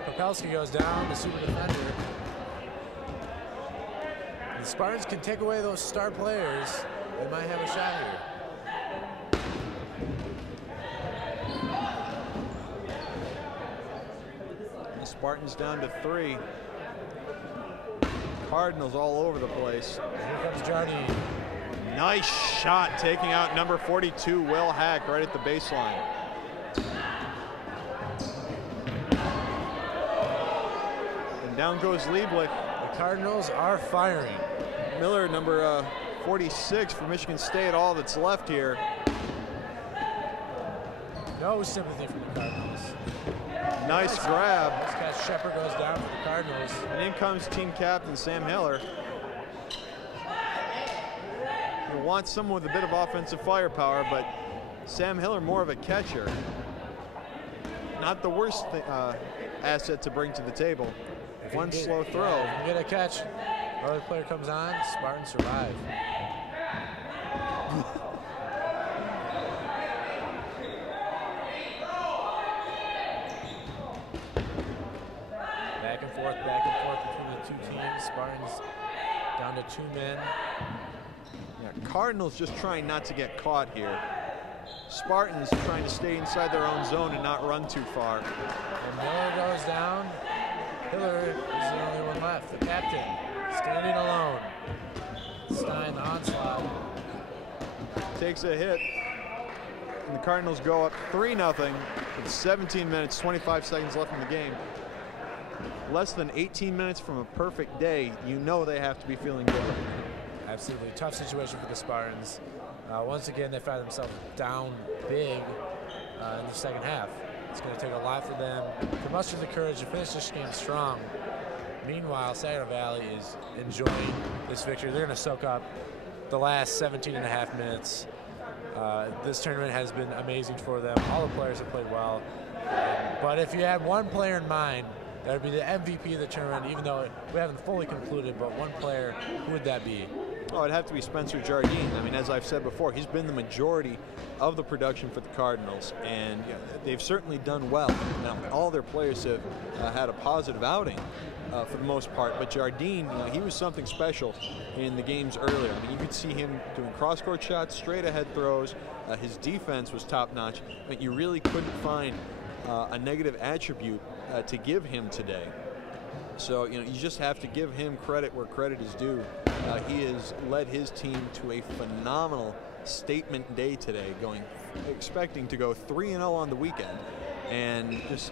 Popelski goes down, the super defender. The Spartans can take away those star players. They might have a shot here. The Spartans down to 3. Cardinals all over the place. Here comes Jardine. Nice shot, taking out number 42, Will Hack, right at the baseline. And down goes Lieblich. The Cardinals are firing. Miller, number 46 for Michigan State, all that's left here. No sympathy from the Cardinals. Nice grab. This guy Shepard goes down for the Cardinals. And in comes team captain Sam Hiller. You want someone with a bit of offensive firepower, but Sam Hiller more of a catcher. Not the worst asset to bring to the table. One slow throw. If you get a catch, another player comes on, Spartans survive. Back and forth between the two teams. Spartans down to 2 men. Yeah, Cardinals just trying not to get caught here. Spartans trying to stay inside their own zone and not run too far. And Miller goes down. Hiller is the only one left. The captain standing alone. Stein the onslaught. Takes a hit. And the Cardinals go up 3-0 with 17 minutes, 25 seconds left in the game. Less than 18 minutes from a perfect day, you know they have to be feeling good. Absolutely tough situation for the Spartans. Once again, they find themselves down big in the second half. It's going to take a lot for them to muster the courage to finish this game strong. Meanwhile, Saginaw Valley is enjoying this victory. They're going to soak up the last 17 and a half minutes. This tournament has been amazing for them. All the players have played well. But if you had one player in mind, that would be the MVP of the tournament, even though we haven't fully concluded, but one player, who would that be? Oh, it'd have to be Spencer Jardine. I mean, as I've said before, he's been the majority of the production for the Cardinals, and they've certainly done well. Now, all their players have had a positive outing for the most part, but Jardine, he was something special in the games earlier. I mean, you could see him doing cross-court shots, straight-ahead throws. His defense was top-notch. I mean, you really couldn't find a negative attribute to give him today. So, you just have to give him credit where credit is due. He has led his team to a phenomenal statement day today, expecting to go 3-0 on the weekend, and just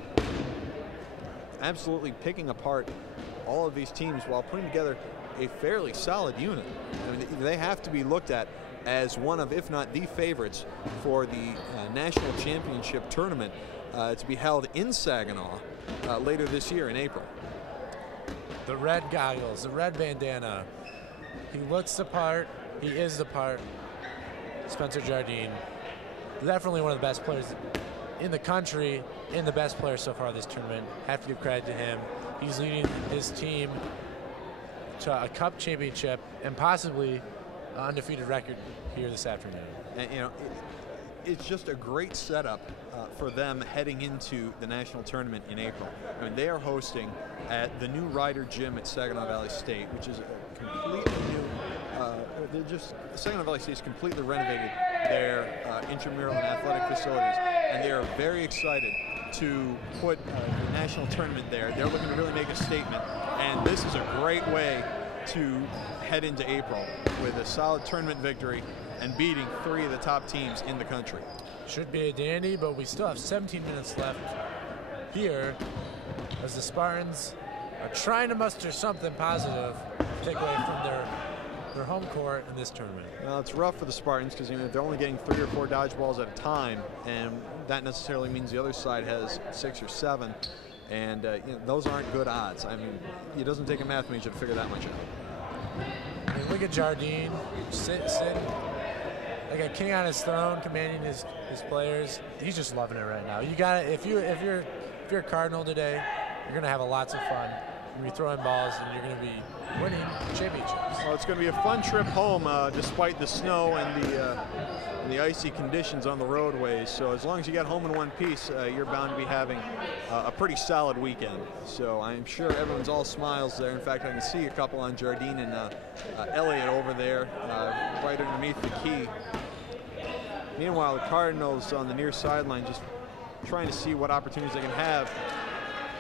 absolutely picking apart all of these teams while putting together a fairly solid unit. I mean, they have to be looked at as one of, if not the favorites, for the national championship tournament to be held in Saginaw later this year in April. The red goggles, the red bandana. He looks the part. He is the part. Spencer Jardine, definitely one of the best players in the country, and the best player so far this tournament. Have to give credit to him. He's leading his team to a cup championship and possibly an undefeated record here this afternoon. And it's just a great setup for them heading into the national tournament in April. I mean, they are hosting at the new Ryder Gym at Saginaw Valley State, which is a completely new. Saginaw Valley State's completely renovated their intramural and athletic facilities, and they are very excited to put the national tournament there. They're looking to really make a statement, and this is a great way to head into April with a solid tournament victory and beating 3 of the top teams in the country. Should be a dandy, but we still have 17 minutes left here as the Spartans are trying to muster something positive to take away from their home court in this tournament. Well, it's rough for the Spartans because they're only getting 3 or 4 dodgeballs at a time, and that necessarily means the other side has 6 or 7, and those aren't good odds. I mean, it doesn't take a math major to figure that much out. I mean, look at Jardine sitting like a king on his throne, commanding his players. He's just loving it right now. You got it. If you're a Cardinal today, you're gonna have lots of fun. You're gonna be throwing balls, and you're gonna be winning championships. Well, it's gonna be a fun trip home, despite the snow and the icy conditions on the roadways. So as long as you get home in one piece, you're bound to be having a pretty solid weekend. So I'm sure everyone's all smiles there. In fact, I can see a couple on Jardine and Elliott over there, right underneath the key. Meanwhile, the Cardinals on the near sideline just trying to see what opportunities they can have.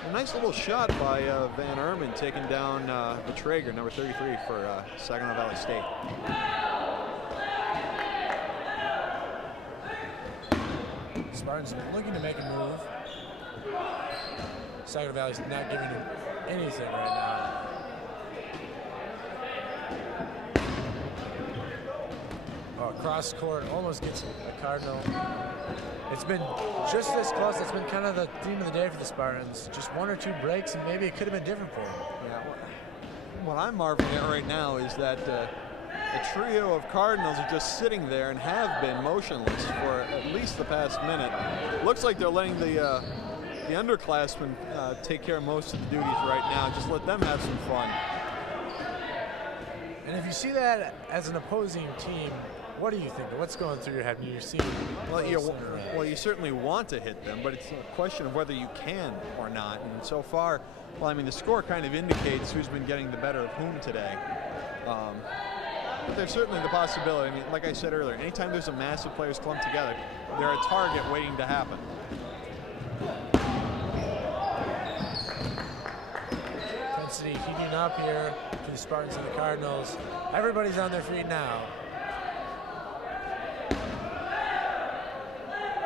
A nice little shot by Van Erman taking down the Traeger, number 33 for Saginaw Valley State. Spartans looking to make a move. Saginaw Valley's not giving him anything right now. Cross court, almost gets a Cardinal. It's been just this close. That's been kind of the theme of the day for the Spartans. Just 1 or 2 breaks, and maybe it could have been different for them. Yeah. What I'm marveling at right now is that a trio of Cardinals are just sitting there and have been motionless for at least the past minute. Looks like they're letting the underclassmen take care of most of the duties right now. Just let them have some fun. And if you see that as an opposing team, what do you think? What's going through your head when you're seeing? Well, you certainly want to hit them, but it's a question of whether you can or not. And so far, well, I mean, the score kind of indicates who's been getting the better of whom today. But there's certainly the possibility. I mean, like I said earlier, anytime there's a mass of players clumped together, they're a target waiting to happen. Intensity heating up here for the Spartans and the Cardinals. Everybody's on their feet now.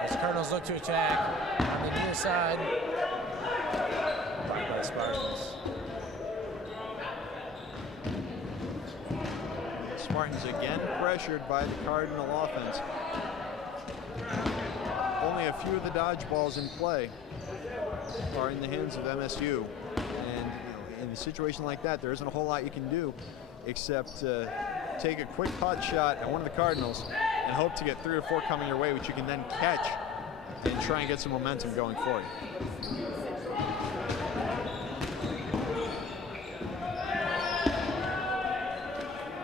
As the Cardinals look to attack on the near side. By the Spartans. Spartans again pressured by the Cardinal offense. Only a few of the dodgeballs in play are in the hands of MSU. And in in a situation like that, there isn't a whole lot you can do except take a quick hot shot at one of the Cardinals and hope to get 3 or 4 coming your way, which you can then catch and try and get some momentum going forward.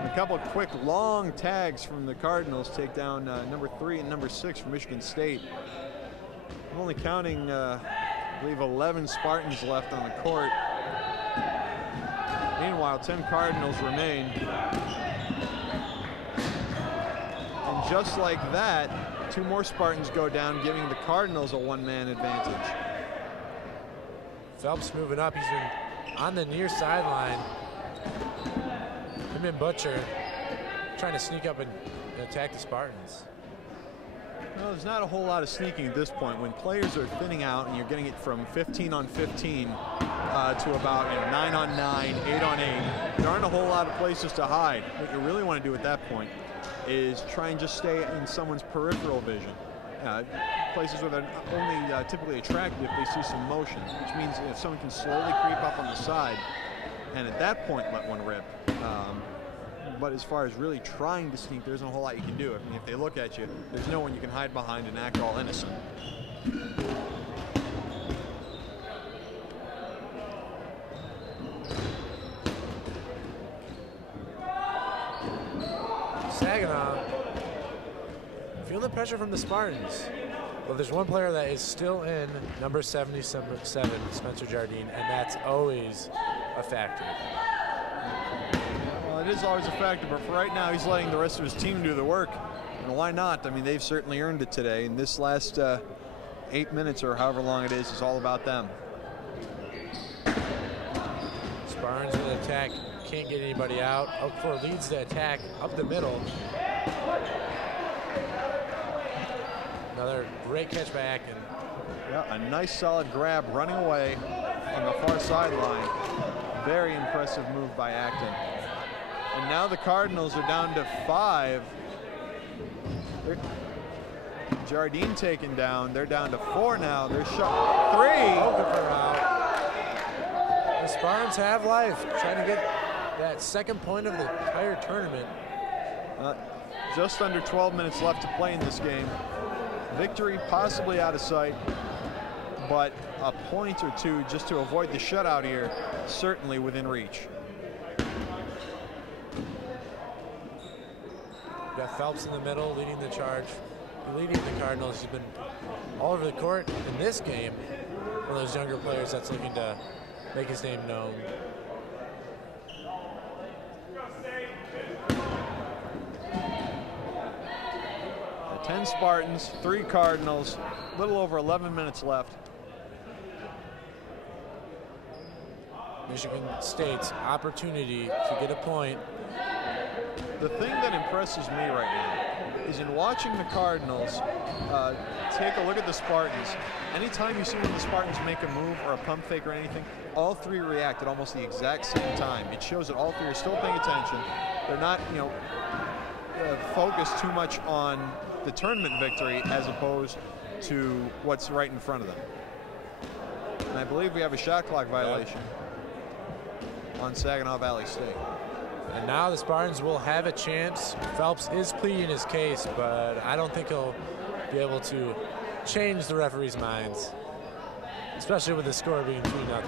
A couple of quick long tags from the Cardinals take down number 3 and number 6 for Michigan State. I'm only counting, I believe, 11 Spartans left on the court. Meanwhile, 10 Cardinals remain. And just like that, 2 more Spartans go down, giving the Cardinals a 1-man advantage. Phelps moving up. He's been on the near sideline. Him and Butcher trying to sneak up and attack the Spartans. Well, there's not a whole lot of sneaking at this point. When players are thinning out and you're getting it from 15 on 15 to about 9 on 9, 8 on 8, there aren't a whole lot of places to hide. What you really want to do at that point is try and just stay in someone's peripheral vision. Places where they're only typically attracted if they see some motion, which means if someone can slowly creep up on the side and at that point let one rip. But as far as really trying to sneak, there isn't a whole lot you can do. I mean, if they look at you, there's no one you can hide behind and act all innocent. Saginaw feeling the pressure from the Spartans. Well, there's one player that is still in, number 77, Spencer Jardine, and that's always a factor. Well, it is always a factor, but for right now, he's letting the rest of his team do the work. And why not? I mean, they've certainly earned it today. And this last 8 minutes or however long it is all about them. Spartans with an attack, can't get anybody out. Oakford leads the attack up the middle. Another great catch by Acton. Yeah, a nice solid grab running away on the far sideline. Very impressive move by Acton. And now the Cardinals are down to 5. Jardine taken down. They're down to 4 now. They're shot 3. The Spartans have life, trying to get that second point of the entire tournament. Just under 12 minutes left to play in this game. Victory possibly out of sight, but a point or 2 just to avoid the shutout here, certainly within reach. Got Phelps in the middle, leading the charge, leading the Cardinals. He's been all over the court in this game. One of those younger players that's looking to make his name known. The 10 Spartans, 3 Cardinals, a little over 11 minutes left. Michigan State's opportunity to get a point. The thing that impresses me right now is in watching the Cardinals take a look at the Spartans. Anytime you see one of the Spartans make a move or a pump fake or anything, all 3 react at almost the exact same time. It shows that all 3 are still paying attention. They're not, focused too much on the tournament victory as opposed to what's right in front of them. And I believe we have a shot clock violation on Saginaw Valley State. And now the Spartans will have a chance. Phelps is pleading his case, but I don't think he'll be able to change the referee's minds, especially with the score being 3-0.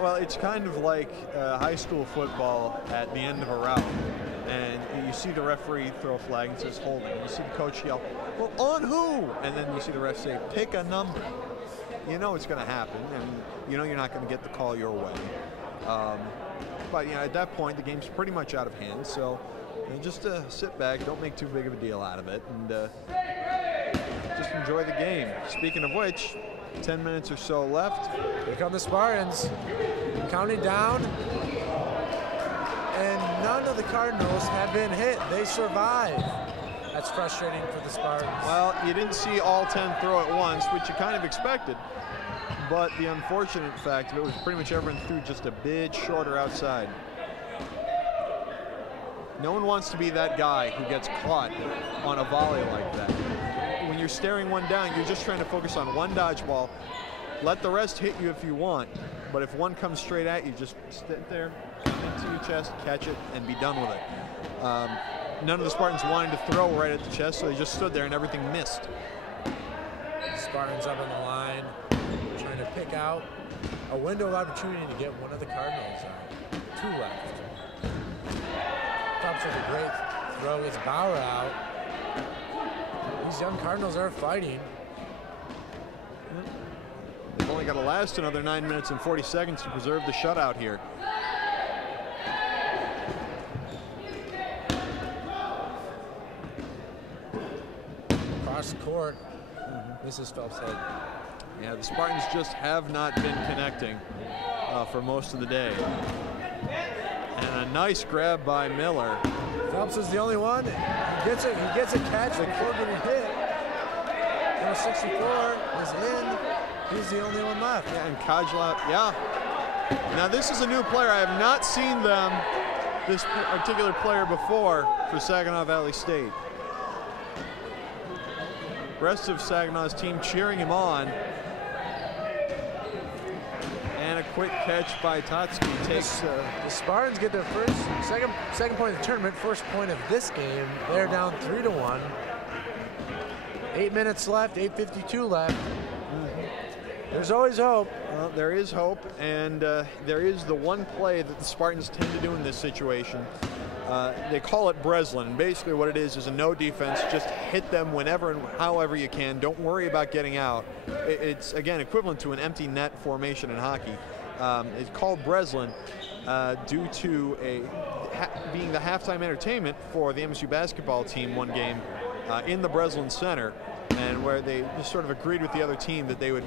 Well, it's kind of like high school football at the end of a route. And you see the referee throw a flag and says holding. You see the coach yell, well, on who? And then you see the ref say, pick a number. You know it's going to happen, and you know you're not going to get the call your way. But at that point, the game's pretty much out of hand. So just sit back, don't make too big of a deal out of it, and just enjoy the game. Speaking of which, 10 minutes or so left. Here come the Spartans, counting down. And none of the Cardinals have been hit. They survive. That's frustrating for the Spartans. Well, you didn't see all 10 throw at once, which you kind of expected. But the unfortunate fact of it was pretty much everyone threw just a bit shorter outside. No one wants to be that guy who gets caught on a volley like that. When you're staring one down, you're just trying to focus on one dodgeball let the rest hit you if you want, but if one comes straight at you, just sit there, into your chest, catch it, and be done with it. None of the Spartans wanted to throw right at the chest, so they just stood there and everything missed. Spartans up on the line, trying to pick out a window of opportunity to get one of the Cardinals out. 2 left. Phelps with a great throw, gets Bauer out. These young Cardinals are fighting. They've only got to last another 9 minutes and 40 seconds to preserve the shutout here. Across the court, this is Phelps' head. Yeah, the Spartans just have not been connecting for most of the day. And a nice grab by Miller. Phelps is the only one. He gets a catch before getting hit. Number 64 is in. He's the only one left. Yeah, and Kajla, yeah. Now this is a new player. I have not seen this particular player before for Saginaw Valley State. Rest of Saginaw's team cheering him on. And a quick catch by Totsky takes. The Spartans get their second point of the tournament, first point of this game. They're down 3-1. 8 minutes left, 8:52 left. There's always hope. Well, there is hope, and there is the one play that the Spartans tend to do in this situation. They call it Breslin, and basically what it is a no defense. Just hit them whenever and however you can. Don't worry about getting out. It's, again, equivalent to an empty net formation in hockey. It's called Breslin due to being the halftime entertainment for the MSU basketball team one game in the Breslin Center, and where they just sort of agreed with the other team that they would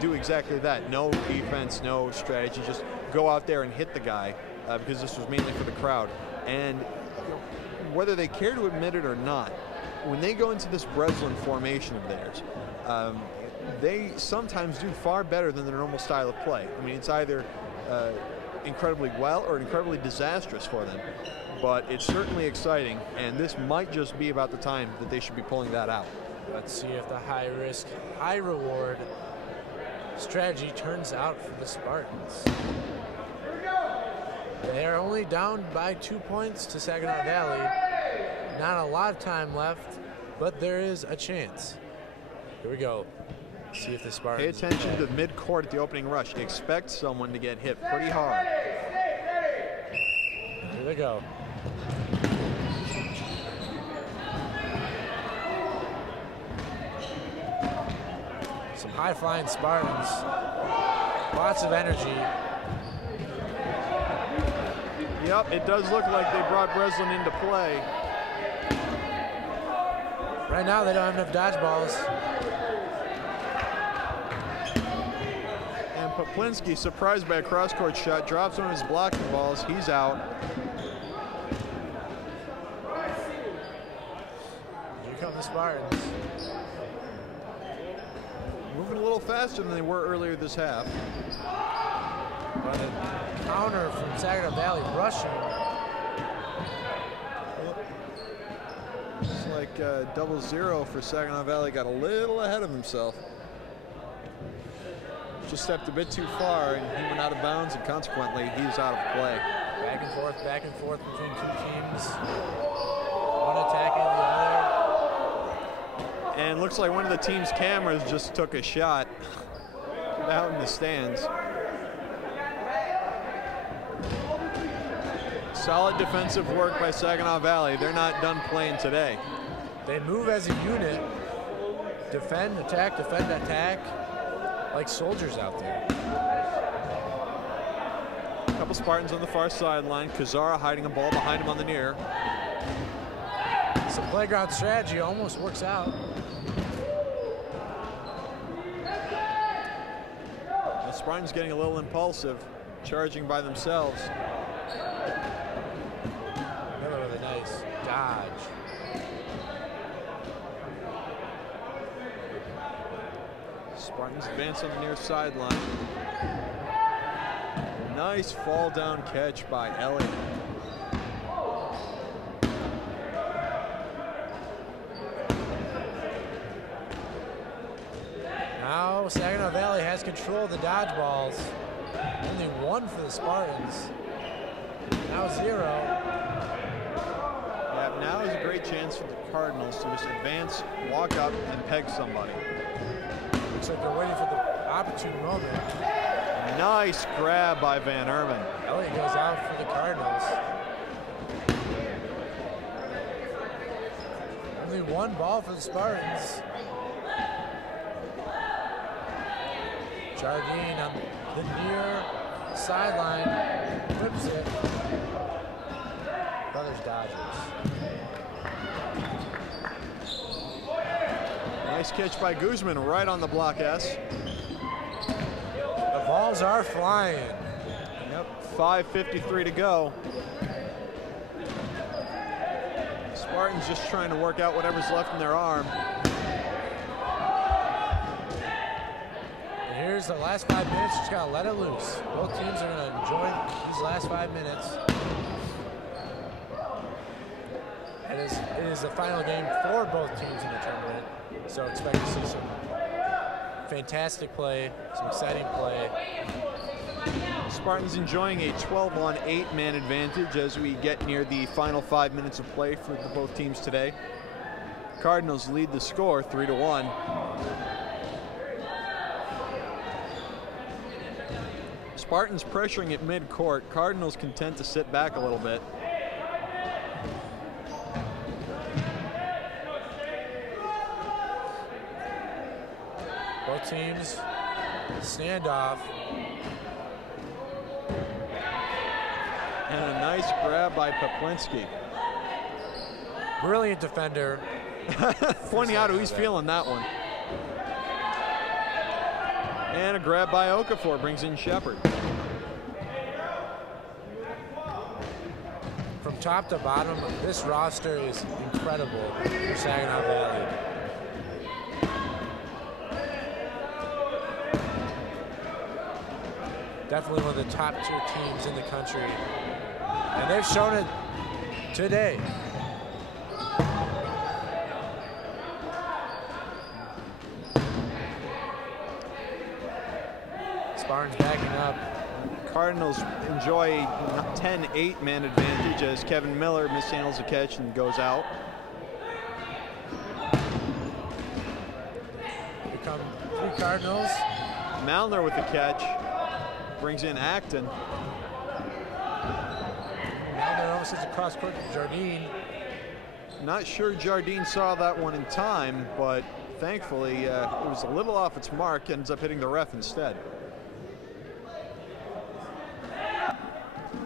do exactly that. No defense, no strategy, just go out there and hit the guy, because this was mainly for the crowd. And whether they care to admit it or not, when they go into this Breslin formation of theirs, they sometimes do far better than their normal style of play. I mean, it's either incredibly well or incredibly disastrous for them, but it's certainly exciting, and this might just be about the time that they should be pulling that out. Let's see if the high risk, high reward strategy turns out for the Spartans. They are only down by 2 points to Saginaw Valley. Not a lot of time left, but there is a chance. Here we go. See if the Spartans. Pay attention to the mid-court at the opening rush. Expect someone to get hit pretty hard. Here they go. Some high-flying Spartans. Lots of energy. Yep, it does look like they brought Breslin into play. Right now, they don't have enough dodgeballs. And Poplinski, surprised by a cross-court shot, drops one of his blocking balls. He's out. Here come the Spartans. Moving a little faster than they were earlier this half. But a counter from Saginaw Valley rushing. It's like 0-0 for Saginaw Valley. Got a little ahead of himself. Just stepped a bit too far, and he went out of bounds, and consequently, he's out of play. Back and forth between two teams. One attacking the other. And looks like one of the team's cameras just took a shot out in the stands. Solid defensive work by Saginaw Valley. They're not done playing today. They move as a unit. Defend, attack, like soldiers out there. A couple Spartans on the far sideline. Kazara hiding a ball behind him on the near. Some playground strategy almost works out. The Spartans getting a little impulsive, charging by themselves. Miller with a nice dodge. Spartans advance on the near sideline. Nice fall down catch by Elliott. Now Saginaw Valley has has control of the dodgeballs. Only 1 for the Spartans. Now 0. Yeah, now is a great chance for the Cardinals to just advance, walk up, and peg somebody. Looks like they're waiting for the opportune moment. Nice grab by Van Erman. Elliott goes out for the Cardinals. Only 1 ball for the Spartans. Jardine on the near sideline, whips it. Brothers Dodgers. Nice catch by Guzman right on the block S. The balls are flying. Yep, 5:53 to go. Spartans just trying to work out whatever's left in their arm. And here's the last 5 minutes, just gotta let it loose. Both teams are gonna enjoy these last 5 minutes. It is the final game for both teams in the tournament, so expect to see some fantastic play, some exciting play. Spartans enjoying a 12-on-8 man advantage as we get near the final 5 minutes of play for both teams today. Cardinals lead the score 3-1. Spartans pressuring at mid-court. Cardinals content to sit back a little bit. Both teams standoff. And a nice grab by Poplinski. Brilliant defender. Pointing out who he's feeling that one. And a grab by Okafor brings in Shepard. From top to bottom, this roster is incredible for Saginaw Valley. Definitely one of the top tier teams in the country. And they've shown it today. Spartans backing up. Cardinals enjoy a 10-8 man advantage as Kevin Miller mishandles the catch and goes out. Become 3 Cardinals. Malner with the catch. Brings in Acton. Malner almost hits a cross court to Jardine. Not sure Jardine saw that one in time, but thankfully it was a little off its mark, ends up hitting the ref instead.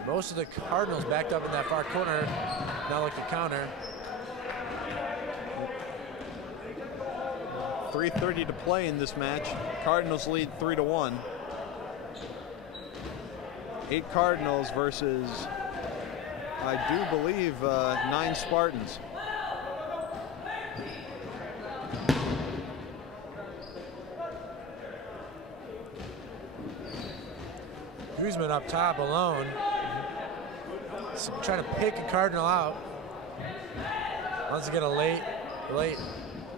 Most of the Cardinals backed up in that far corner. Now look to counter. 3:30 to play in this match. Cardinals lead 3-1. 8 Cardinals versus, I do believe, 9 Spartans. Guzman up top alone. Trying to pick a Cardinal out. Wants to get a late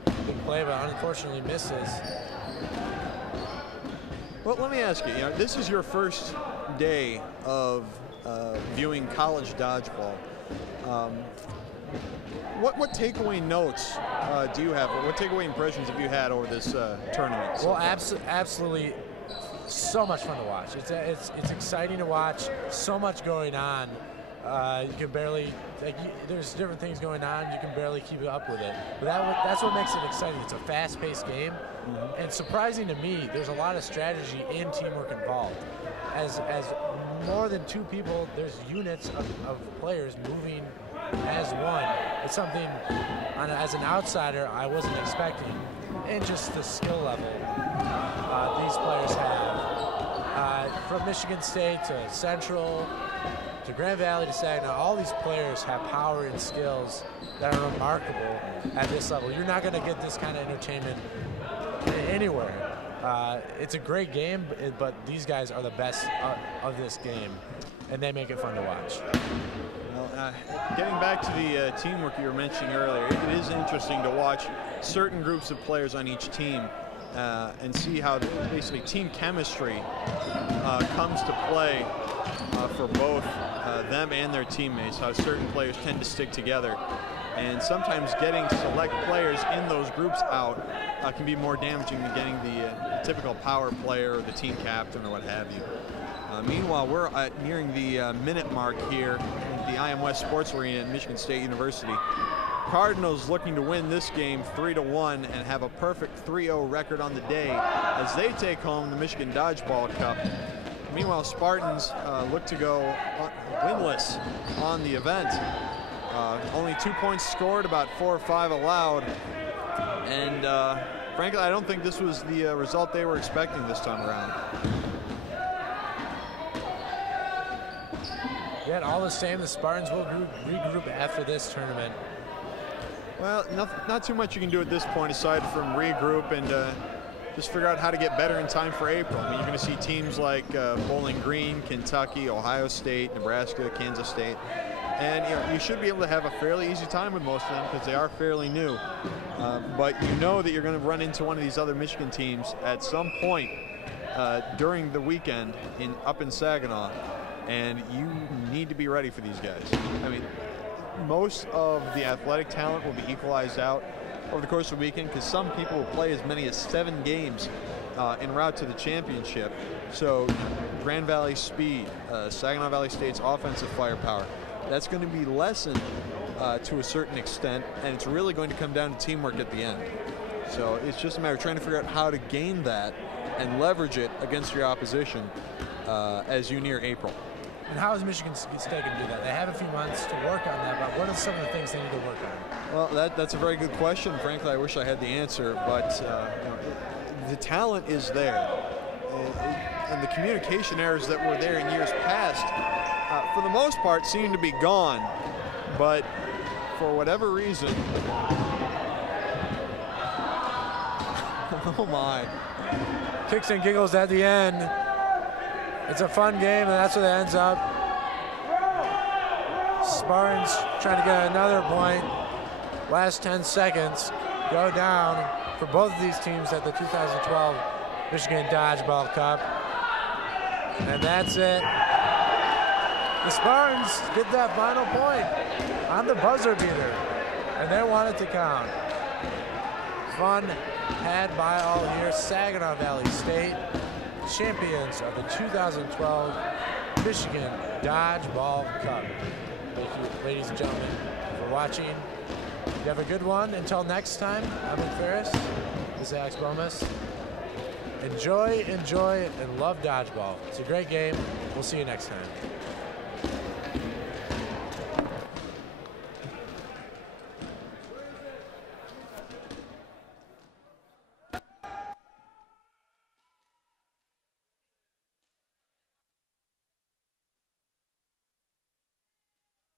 big play, but unfortunately misses. Well, let me ask you, this is your first day of viewing college dodgeball. What takeaway notes do you have? What takeaway impressions have you had over this tournament? Well, absolutely, so much fun to watch. It's exciting to watch. So much going on. You can barely, there's different things going on. You can barely keep up with it. But that's what makes it exciting. It's a fast-paced game, and surprising to me, there's a lot of strategy and teamwork involved. As more than 2 people, there's units of players moving as one. It's something, as an outsider, I wasn't expecting, and just the skill level these players have. From Michigan State to Central, to Grand Valley to Saginaw, all these players have power and skills that are remarkable at this level. You're not going to get this kind of entertainment anywhere. It's a great game, but these guys are the best of this game, and they make it fun to watch. Well, getting back to the teamwork you were mentioning earlier, it is interesting to watch certain groups of players on each team and see how basically team chemistry comes to play for both them and their teammates, how certain players tend to stick together. And sometimes getting select players in those groups out can be more damaging than getting the typical power player or the team captain or what have you. Meanwhile, we're nearing the minute mark here at the IM West Sports Arena at Michigan State University. Cardinals looking to win this game 3-1 and have a perfect 3-0 record on the day as they take home the Michigan Dodgeball Cup. Meanwhile, Spartans look to go winless on the event. Only 2 points scored, about 4 or 5 allowed. And frankly, I don't think this was the result they were expecting this time around. Yet all the same, the Spartans will regroup after this tournament. Well, not too much you can do at this point aside from regroup and just figure out how to get better in time for April. I mean, you're going to see teams like Bowling Green, Kentucky, Ohio State, Nebraska, Kansas State. And you should be able to have a fairly easy time with most of them because they are fairly new. But you know that you're going to run into one of these other Michigan teams at some point during the weekend up in Saginaw. And you need to be ready for these guys. I mean, most of the athletic talent will be equalized out over the course of the weekend because some people will play as many as 7 games en route to the championship. So Grand Valley speed, Saginaw Valley State's offensive firepower, that's going to be lessened to a certain extent, and it's really going to come down to teamwork at the end. So it's just a matter of trying to figure out how to gain that and leverage it against your opposition as you near April. And how is Michigan State going to do that? They have a few months to work on that, but what are some of the things they need to work on? Well, that's a very good question. Frankly, I wish I had the answer, but the talent is there. And the communication errors that were there in years past, for the most part, seem to be gone. But for whatever reason, oh my. Kicks and giggles at the end. It's a fun game, and that's what it ends up. Spartans trying to get another point. Last 10 seconds go down for both of these teams at the 2012 Michigan Dodgeball Cup. And that's it. The Spartans get that final point on the buzzer beater, and they want it to count. Fun had by all here. Saginaw Valley State, champions of the 2012 Michigan Dodgeball Cup. Thank you, ladies and gentlemen, for watching. You have a good one. Until next time, I'm Nick Ferris. This is Alex Bomas. Enjoy, and love dodgeball. It's a great game. We'll see you next time.